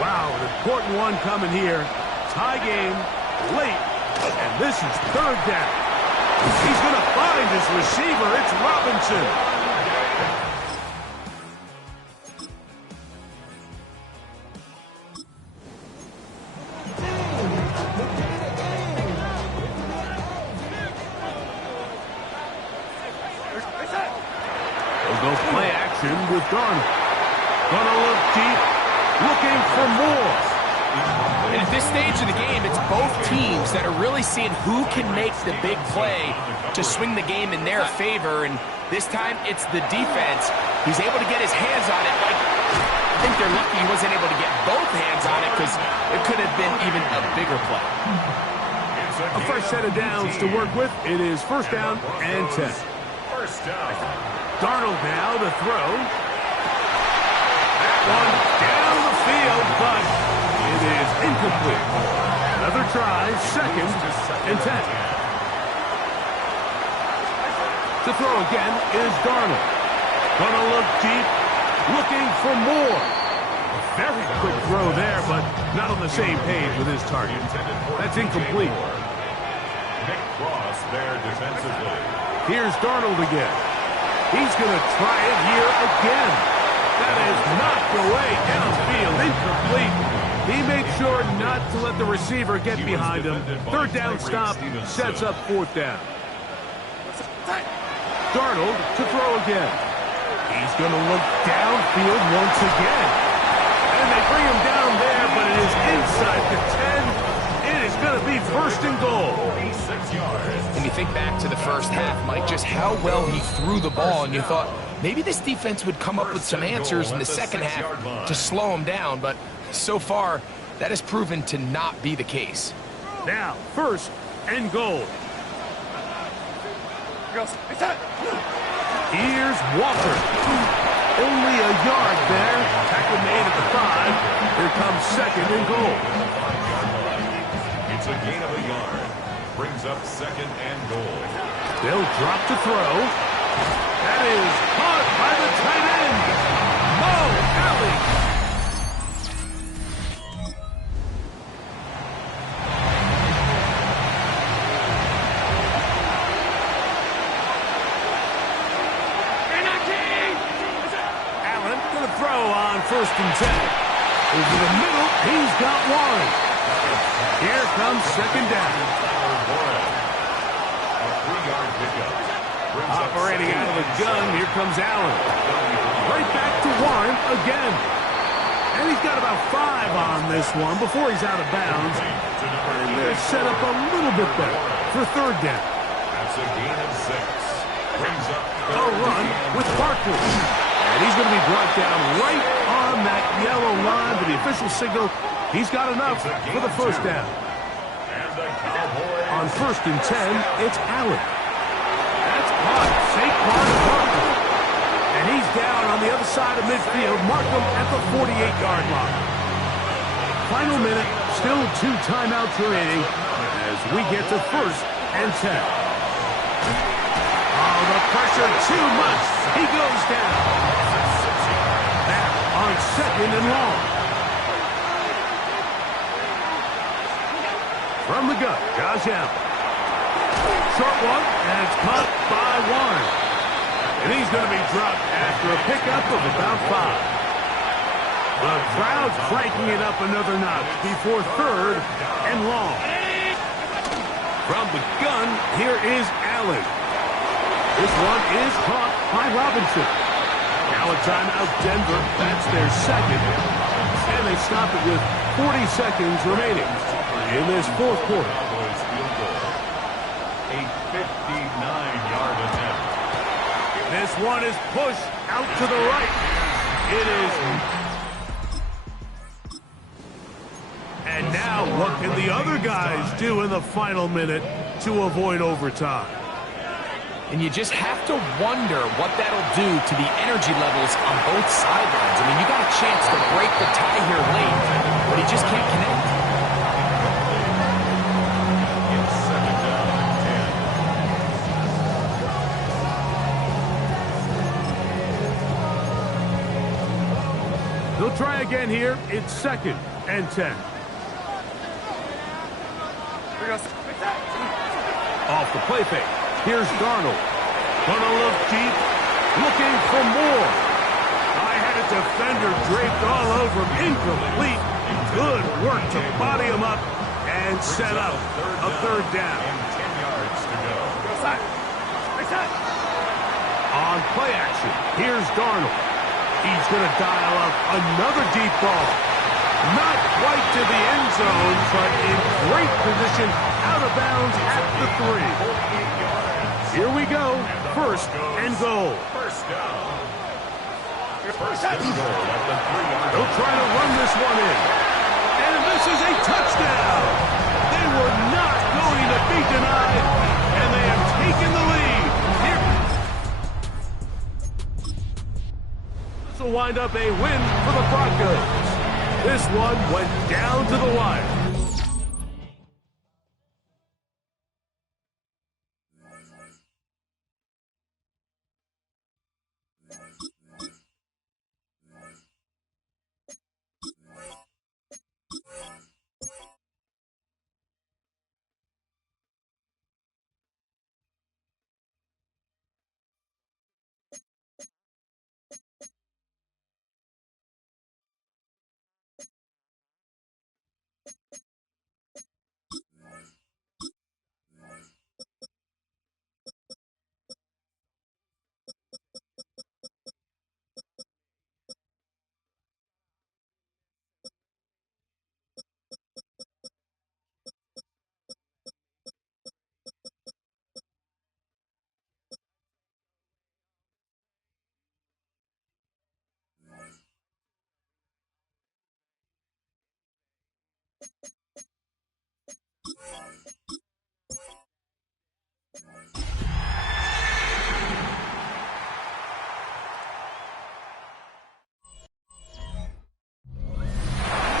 Wow, an important one coming here. Tie game, late, and this is third down. He's going to find his receiver. It's Robinson. With Darnold. Gonna look deep, looking for more. And at this stage of the game, it's both teams that are really seeing who can make the big play to swing the game in their favor. And this time, it's the defense. He's able to get his hands on it. I think they're lucky he wasn't able to get both hands on it because it could have been even a bigger play. A fresh set of downs to work with. It is first down and 10. First down. Darnold now to throw. That one down the field, but it is incomplete. Another try, second and 10. To throw again is Darnold. Gonna look deep, looking for more. A very quick throw there, but not on the same page with his target. That's incomplete. Nick Cross there defensively. Here's Darnold again. He's going to try it here again. That is knocked away downfield, incomplete. He made sure not to let the receiver get behind him. Third down stop sets up fourth down. Darnold to throw again. He's going to look downfield once again. And they bring him down there, but it is inside the 10. It is going to be first and goal. 46 yards. When you think back to the first half, Mike, just how well he threw the ball, and you thought maybe this defense would come up with some answers in the second half to slow him down, but so far, that has proven to not be the case. Now, first and goal. Here's Walker. Only a yard there. Tackle made at the 5. Here comes second and goal. It's a gain of a yard. Brings up second and goal. They'll drop to throw. That is caught by the tight end, Mo Alley. Allen going to throw on first and 10. Over the middle, he's got one. Here comes second down. A 3-yard pickup. Operating out of the gun, here comes Allen. Right back to Warren again. And he's got about 5 on this one before he's out of bounds. And they're set up a little bit better for third down. That's a gain of 6. Brings up A run with Barkley. And he's going to be brought down right on on that yellow line, but the official signal he's got enough for the first down. On 1st and 10, it's Allen. That's caught. Saquon Barkley. And he's down on the other side of midfield. Markham at the 48-yard line. Final minute, still 2 timeouts remaining as we get to 1st and 10. Oh, the pressure too much. He goes down. Back on 2nd and long. From the gun, Josh Allen. Short one, and it's caught by Warren. And he's going to be dropped after a pickup of about 5. The crowd cranking it up another notch before 3rd and long. From the gun, here is Allen. This one is caught by Robinson. Now a timeout, Denver. That's their 2nd. And they stop it with 40 seconds remaining in this 4th quarter. A 59-yard attempt. This one is pushed out to the right. It is. And now what can the other guys do in the final minute to avoid overtime? And you just have to wonder what that'll do to the energy levels on both sidelines. I mean, you got a chance to break the tie here late, but he just can't connect. It's 2nd down and 10. They'll try again here. It's 2nd and 10. Off the play fake. Here's Darnold. Gonna look deep. Looking for more. I had a defender draped all over him. Incomplete. Good work to body him up and set up a 3rd down. 10 yards to go. On play action, here's Darnold. He's going to dial up another deep ball. Not quite to the end zone, but in great position, out of bounds at the 3. Here we go, 1st and goal. First down. First and goal at the 3-yard. They'll try to run this one in. And this is a touchdown. They were not going to be denied, and they have taken the lead. Here. This will wind up a win for the Broncos. This one went down to the wire.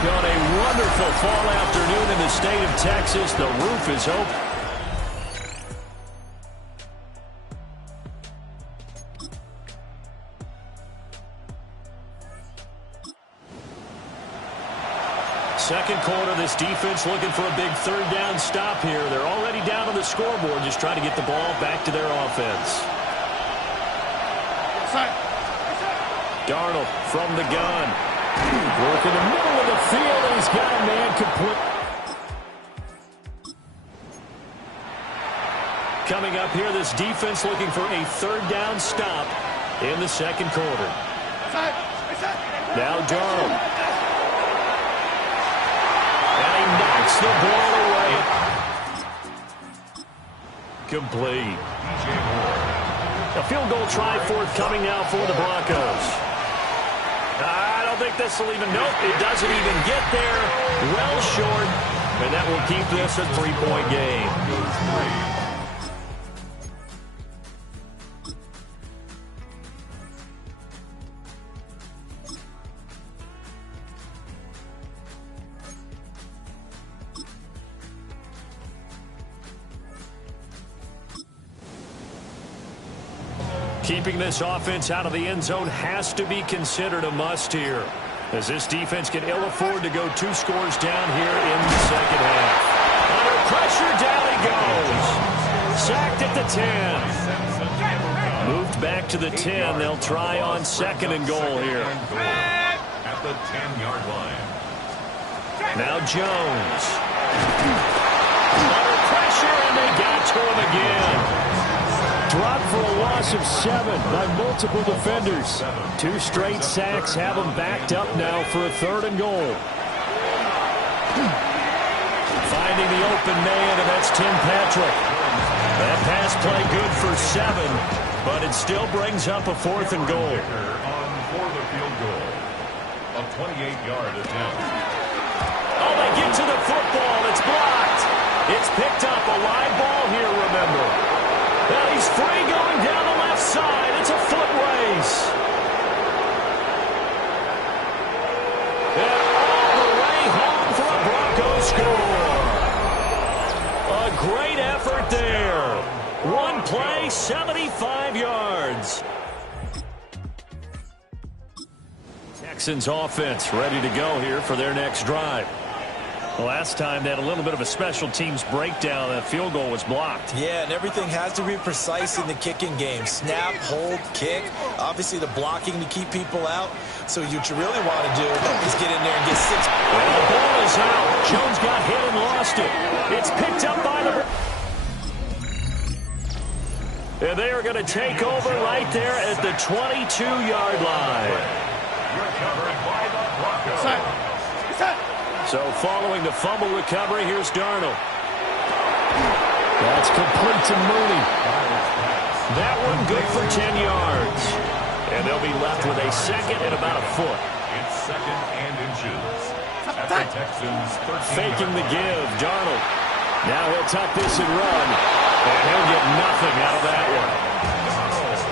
On a wonderful fall afternoon in the state of Texas, the roof is open. Second quarter, this defense looking for a big 3rd down stop here. They're already down on the scoreboard, just trying to get the ball back to their offense. Darnold from the gun. Work in the middle of the field, and he's got a man complete. Coming up here, this defense looking for a 3rd down stop in the second quarter. Now Darnold. And he knocks the ball away. Complete. A field goal try forthcoming now for the Broncos. I don't think this will even, nope, it doesn't even get there. Well short, and that will keep this a 3-point game. Keeping this offense out of the end zone has to be considered a must here, as this defense can ill afford to go 2 scores down here in the second half. Under pressure, down he goes. Sacked at the 10. Moved back to the 10. They'll try on 2nd and goal here. At the 10-yard line. Now Jones. Under pressure, and they got to him again. Dropped for a loss of 7 by multiple defenders. 2 straight sacks have them backed up now for a 3rd and goal. Finding the open man, and that's Tim Patrick. That pass play good for 7, but it still brings up a 4th and goal. On for the field goal. A 28-yard attempt. Oh, they get to the football. It's blocked. It's picked up. A live ball here, remember. Well, he's free going down the left side. It's a foot race. And all the way home for a Broncos score. A great effort there. 1 play, 75 yards. Texans offense ready to go here for their next drive. The last time they had a little bit of a special teams breakdown. That field goal was blocked. Yeah, and everything has to be precise in the kicking game. Snap, hold, kick. Obviously the blocking to keep people out. So what you really want to do is get in there and get 6. And the ball is out. Jones got hit and lost it. It's picked up by the... And they are going to take over right there at the 22-yard line. Recovered by the Broncos. So following the fumble recovery, here's Darnold. That's complete to Mooney. That one good for 10 yards. And they'll be left with a 2nd and about a foot. It's 2nd and inches. At the Texans 13. Faking the give, Darnold. Now he'll tuck this and run. And he'll get nothing out of that one.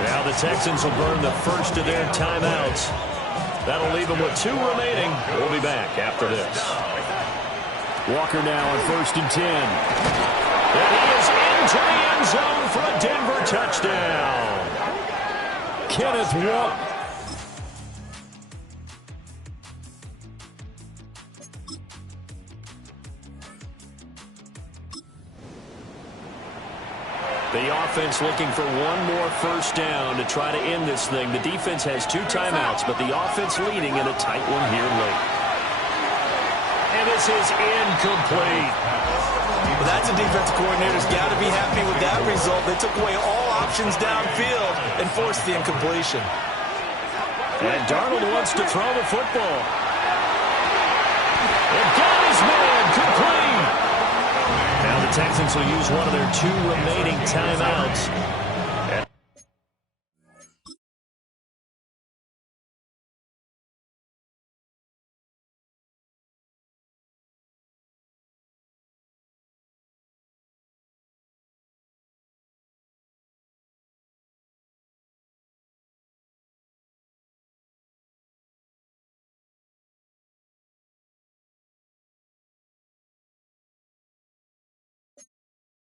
Now the Texans will burn the first of their timeouts. That'll leave them with 2 remaining. We'll be back after this. Walker now on 1st and 10. And he is into the end zone for a Denver touchdown. Kenneth Walker. The offense looking for 1 more first down to try to end this thing. The defense has 2 timeouts, but the offense leading in a tight one here late. And this is incomplete. Well, that's a defensive coordinator's got to be happy with that result. They took away all options downfield and forced the incompletion. And Darnold wants to throw the football. And got his man complete. Now the Texans will use one of their 2 remaining timeouts.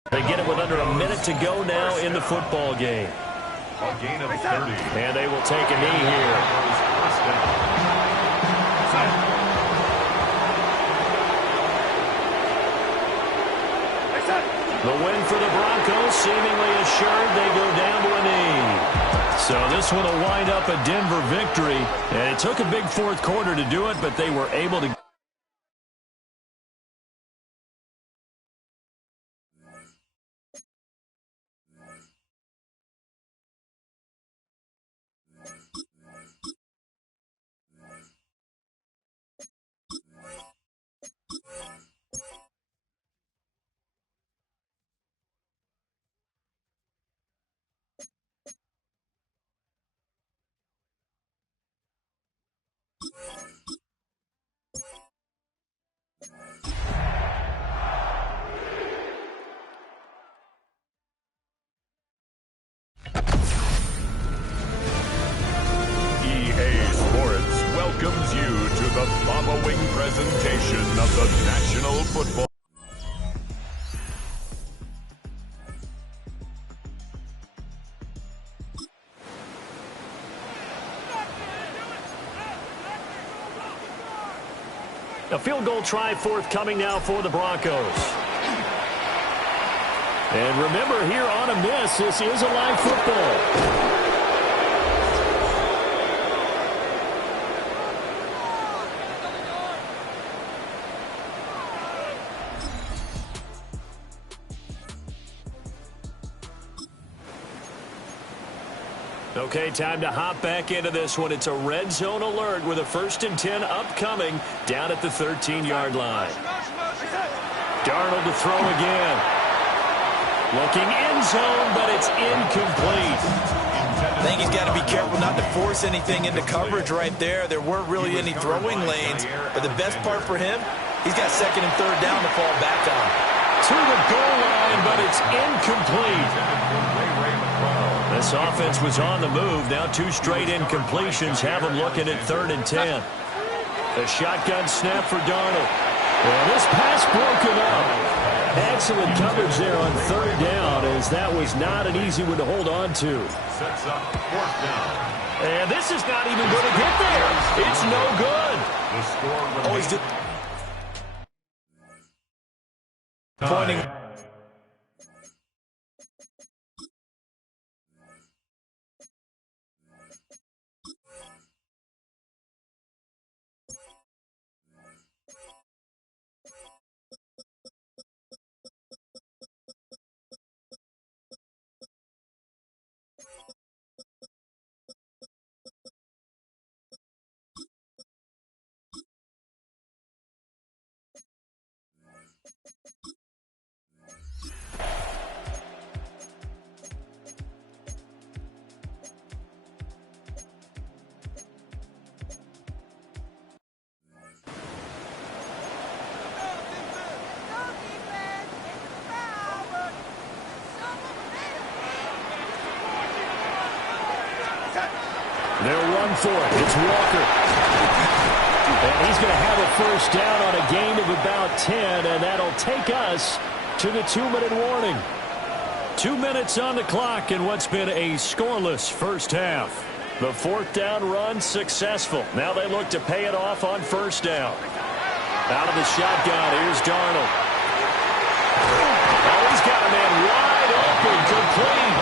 They get it with under a minute to go now in the football game. A gain of 30. And they will take a knee here. The win for the Broncos, seemingly assured. They go down to a knee. So this one will wind up a Denver victory. And it took a big 4th quarter to do it, but they were able to following presentation of the National Football. A field goal try forthcoming now for the Broncos. And remember, here on a miss, this is a live football. Okay, time to hop back into this one. It's a red zone alert with a 1st and 10 upcoming down at the 13-yard line. Darnold to throw again. Looking end zone, but it's incomplete. I think he's got to be careful not to force anything into coverage right there. There weren't really any throwing lanes, but the best part for him, he's got 2nd and 3rd down to fall back on. To the goal line, but it's incomplete. This offense was on the move. Now 2 straight incompletions have them looking at 3rd and 10. A shotgun snap for Darnold. And this pass broken up. Excellent coverage there on 3rd down, as that was not an easy one to hold on to. Sets up 4th down. And this is not even going to get there. It's no good. The score Always do. Pointing. They'll run for it. It's Walker. And he's going to have a 1st down on a gain of about 10, and that'll take us to the 2-minute warning. 2 minutes on the clock in what's been a scoreless first half. The 4th down run successful. Now they look to pay it off on 1st down. Out of the shotgun, here's Darnold. Oh, he's got a man wide open, complete.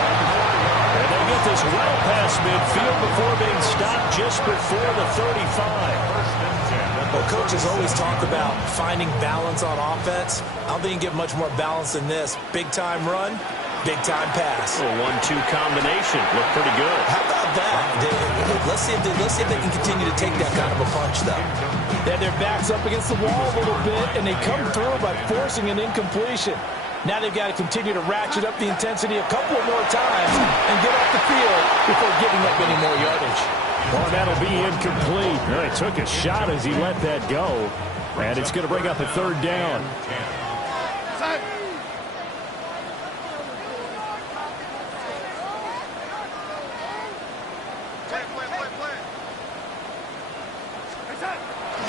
And they get this well past midfield before being stopped just before the 35. Well, coaches always talk about finding balance on offense. I don't think you can get much more balance than this. Big-time run, big-time pass. A 1-2 combination. Looked pretty good. How about that? Let's see if they can continue to take that kind of a punch, though. They had their backs up against the wall a little bit, and they come through by forcing an incompletion. Now they've got to continue to ratchet up the intensity a couple more times and get off the field before giving up any more yardage. Well, that'll be incomplete. Well, he took a shot as he let that go, and it's going to bring up a 3rd down.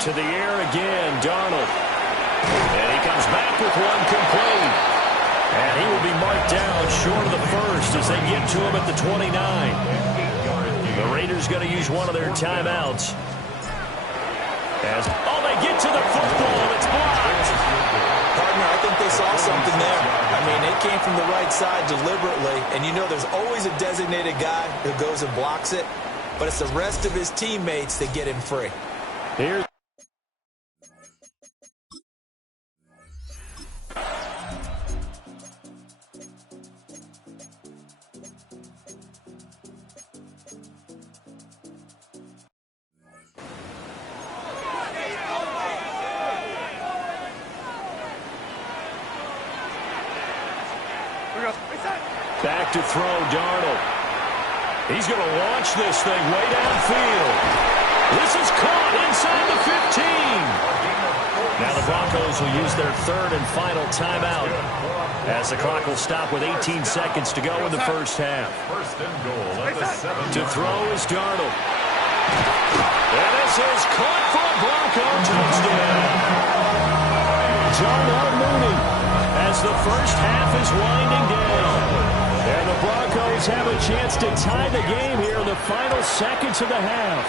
To the air again, Darnold. And he comes back with one complete. And he will be marked down short of the 1st as they get to him at the 29. The Raiders going to use one of their timeouts. They get to the football, and it's blocked. Partner, I think they saw something there. I mean, they came from the right side deliberately, and you know there's always a designated guy who goes and blocks it, but it's the rest of his teammates that get him free. Here's back to throw, Darnold. He's going to launch this thing way downfield. This is caught inside the 15. Now the Broncos will use their 3rd and final timeout as the clock will stop with 18 seconds to go in the first half. 1st and goal at the 7. To throw is Darnold. And this is caught for a Bronco touchdown. Darnell Mooney As the first half is winding down. and the Broncos have a chance to tie the game here in the final seconds of the half.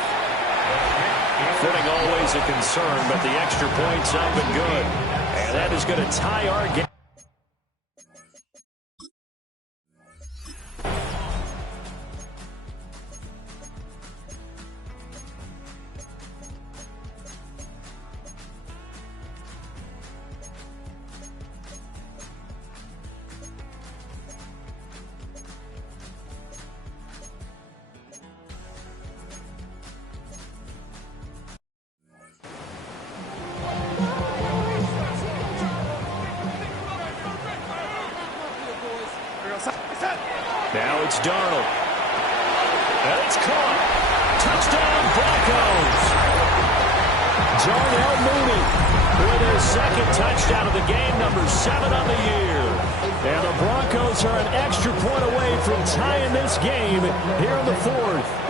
Footing always a concern, but the extra point's up and good. And that is going to tie our game. Now it's Darnold. And it's caught. Touchdown, Broncos. Darnell Mooney With his second touchdown of the game, number 7 on the year. and the Broncos are an extra point away from tying this game here in the fourth.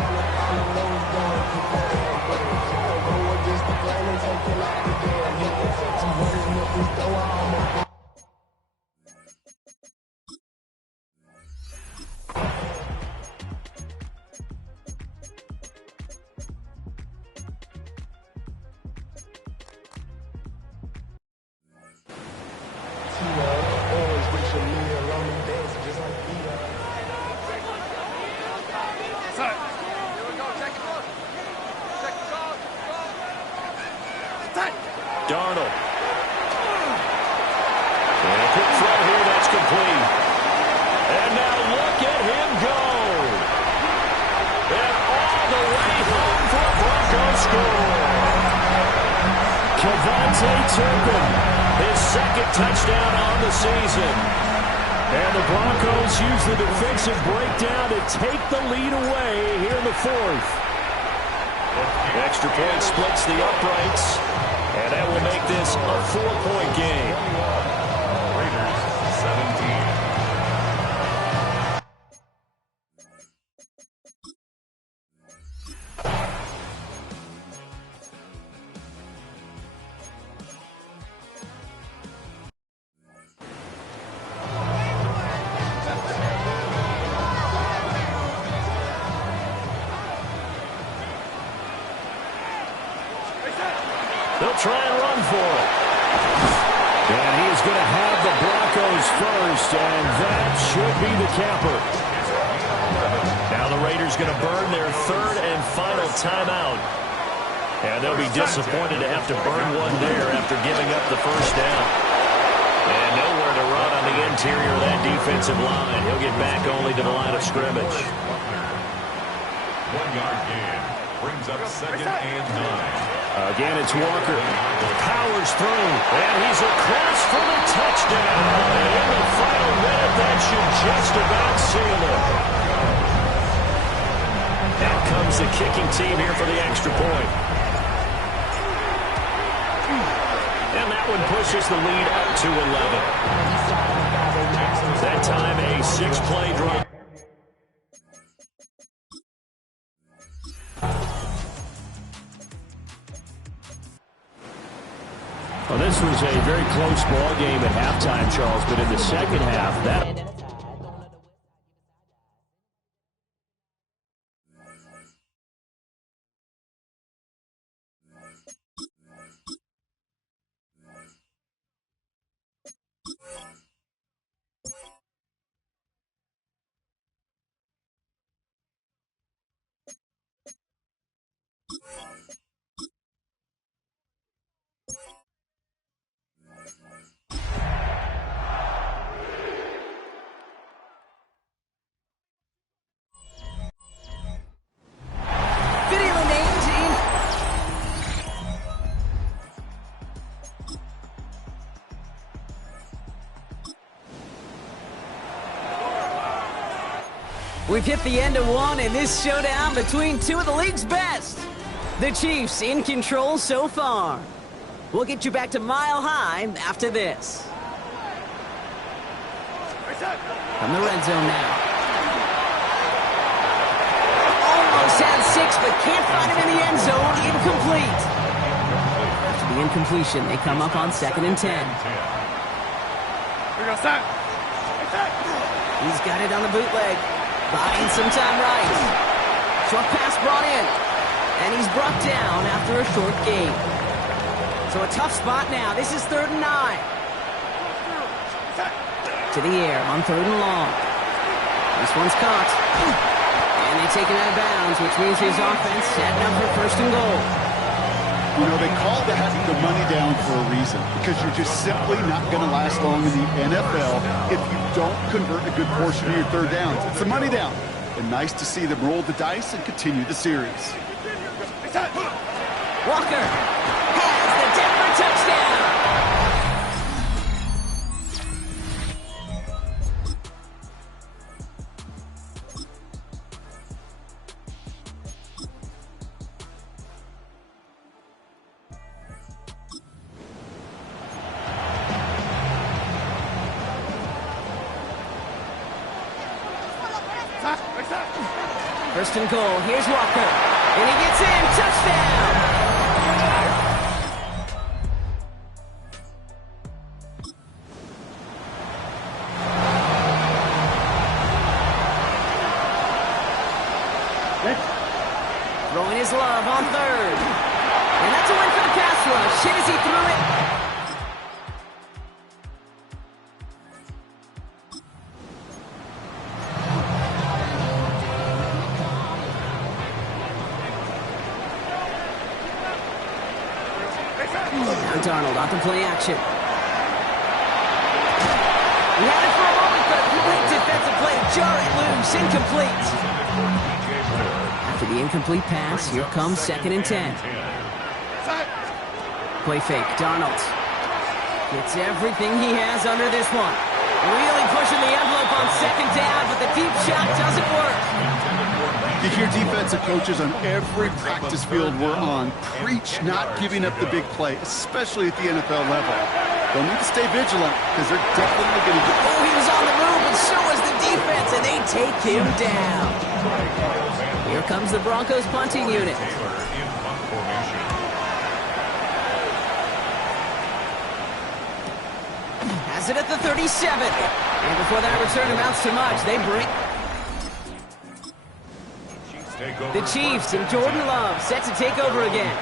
Darnold. And a quick throw here that's complete. And now look at him go. And all the way home for a Broncos score. KaVontae Turpin, His second touchdown on the season. and the Broncos use the defensive breakdown to take the lead away here in the fourth. Extra point splits the uprights. And that will make this a 4-point game. Raiders 17. They'll try and run for it. And he is going to have the Broncos first, and that should be the capper. Now the Raiders going to burn their third and final timeout. And they'll be disappointed to have to burn one there after giving up the first down. And nowhere to run on the interior of that defensive line. He'll get back only to the line of scrimmage. 1-yard gain. Brings up 2nd and 9. Again, it's Walker. Powers through. And he's across for the touchdown. And in the final minute, that should just about seal it. Out comes the kicking team here for the extra point. And that one pushes the lead up to 11. That time a 6-play drive. Well, this was a very close ball game at halftime, Charles, but in the second half, that... We've hit the end of one in this showdown between two of the league's best. The Chiefs in control so far. We'll get you back to Mile High after this. From the red zone now. Almost had 6 but can't find him in the end zone. Incomplete. After the incompletion, they come up on 2nd and 10. He's got it on the bootleg. Buying some time right. Short pass brought in. And he's brought down after a short gain. So a tough spot now. This is 3rd and 9. To the air on 3rd and long. This one's caught. And they take him out of bounds, which means his offense setting up for 1st and goal. You know, they call that the money down for a reason, because you're just simply not going to last long in the NFL if you don't convert a good portion of your 3rd downs. It's the money down. And nice to see them roll the dice and continue the series. Walker has the Denver touchdown. First and goal. Here's Walker. And he gets in. Touchdown! Throwing his love on 3rd. And that's a win for the pass rush. Hit as he threw it. Darnold off the play action. He had it for a moment, but a great defensive play. Jar it loose, incomplete. After the incomplete pass, here comes 2nd and 10. Play fake, Darnold. Gets everything he has under this one. Really pushing the envelope on 2nd down, but the deep shot doesn't work. You hear defensive coaches on every practice field we're on preach not giving up the big play, especially at the NFL level. They'll need to stay vigilant because they're definitely going to get... Oh, he was on the move, and so was the defense, and they take him down. Here comes the Broncos punting unit. Has it at the 37. And before that return amounts to much, they bring... The Chiefs and Jordan Love set to take over again.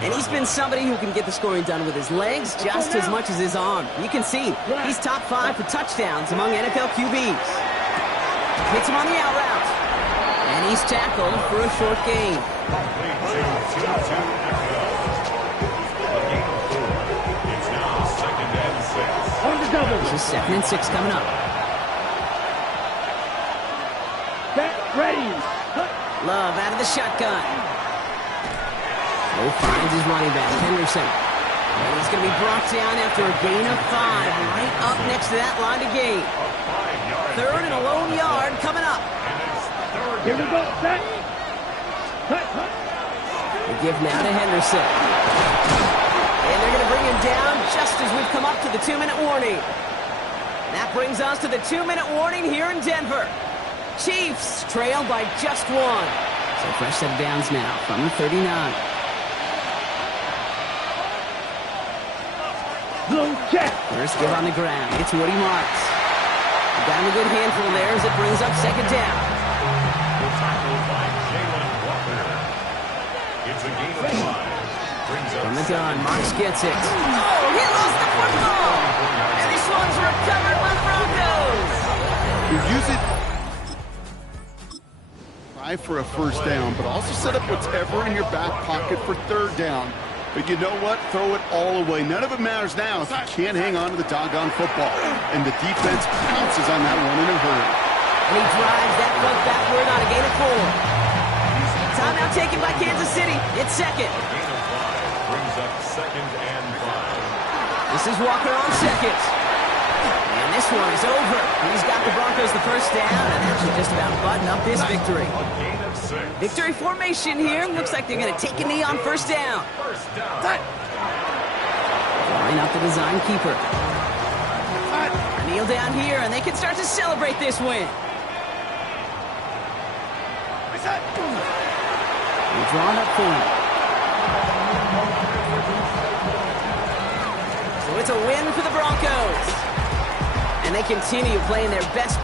And he's been somebody who can get the scoring done with his legs just as much as his arm. You can see he's top 5 for touchdowns among NFL QBs. Hits him on the out route. And he's tackled for a short gain. This is 2nd and 6 coming up. Get ready. Love out of the shotgun. Oh, finds his running back, Henderson. And he's going to be brought down after a gain of 5, right up next to that line to gain. 3rd and a lone yard coming up. Here we go, set. The give now to Henderson. And they're going to bring him down just as we've come up to the 2-minute warning. That brings us to the 2-minute warning here in Denver. Chiefs trail by just 1. So fresh set of downs now from the 39. Blue check. First give on the ground. It's Woody Marks. Down a good handful there as it brings up 2nd down. From the gun, Marks gets it. Oh, he lost the football! And this one's recovered by the Broncos! You use it for a 1st down, but also set up whatever in your back pocket for 3rd down. But you know what? Throw it all away. None of it matters now if you can't hang on to the doggone football. And the defense pounces on that one in a hurry. And he drives that punt backward on a gain of 4. Timeout taken by Kansas City. It's 2nd. Brings up 2nd and 5. This is Walker on 2nd. And this one is over. He's got the Broncos the 1st down, and that should just about button up this victory. Victory formation here. Looks like they're going to take a knee on 1st down. Line up the design keeper. Kneel down here, and they can start to celebrate this win. They draw it up for him. So it's a win for the Broncos. And they continue playing their best.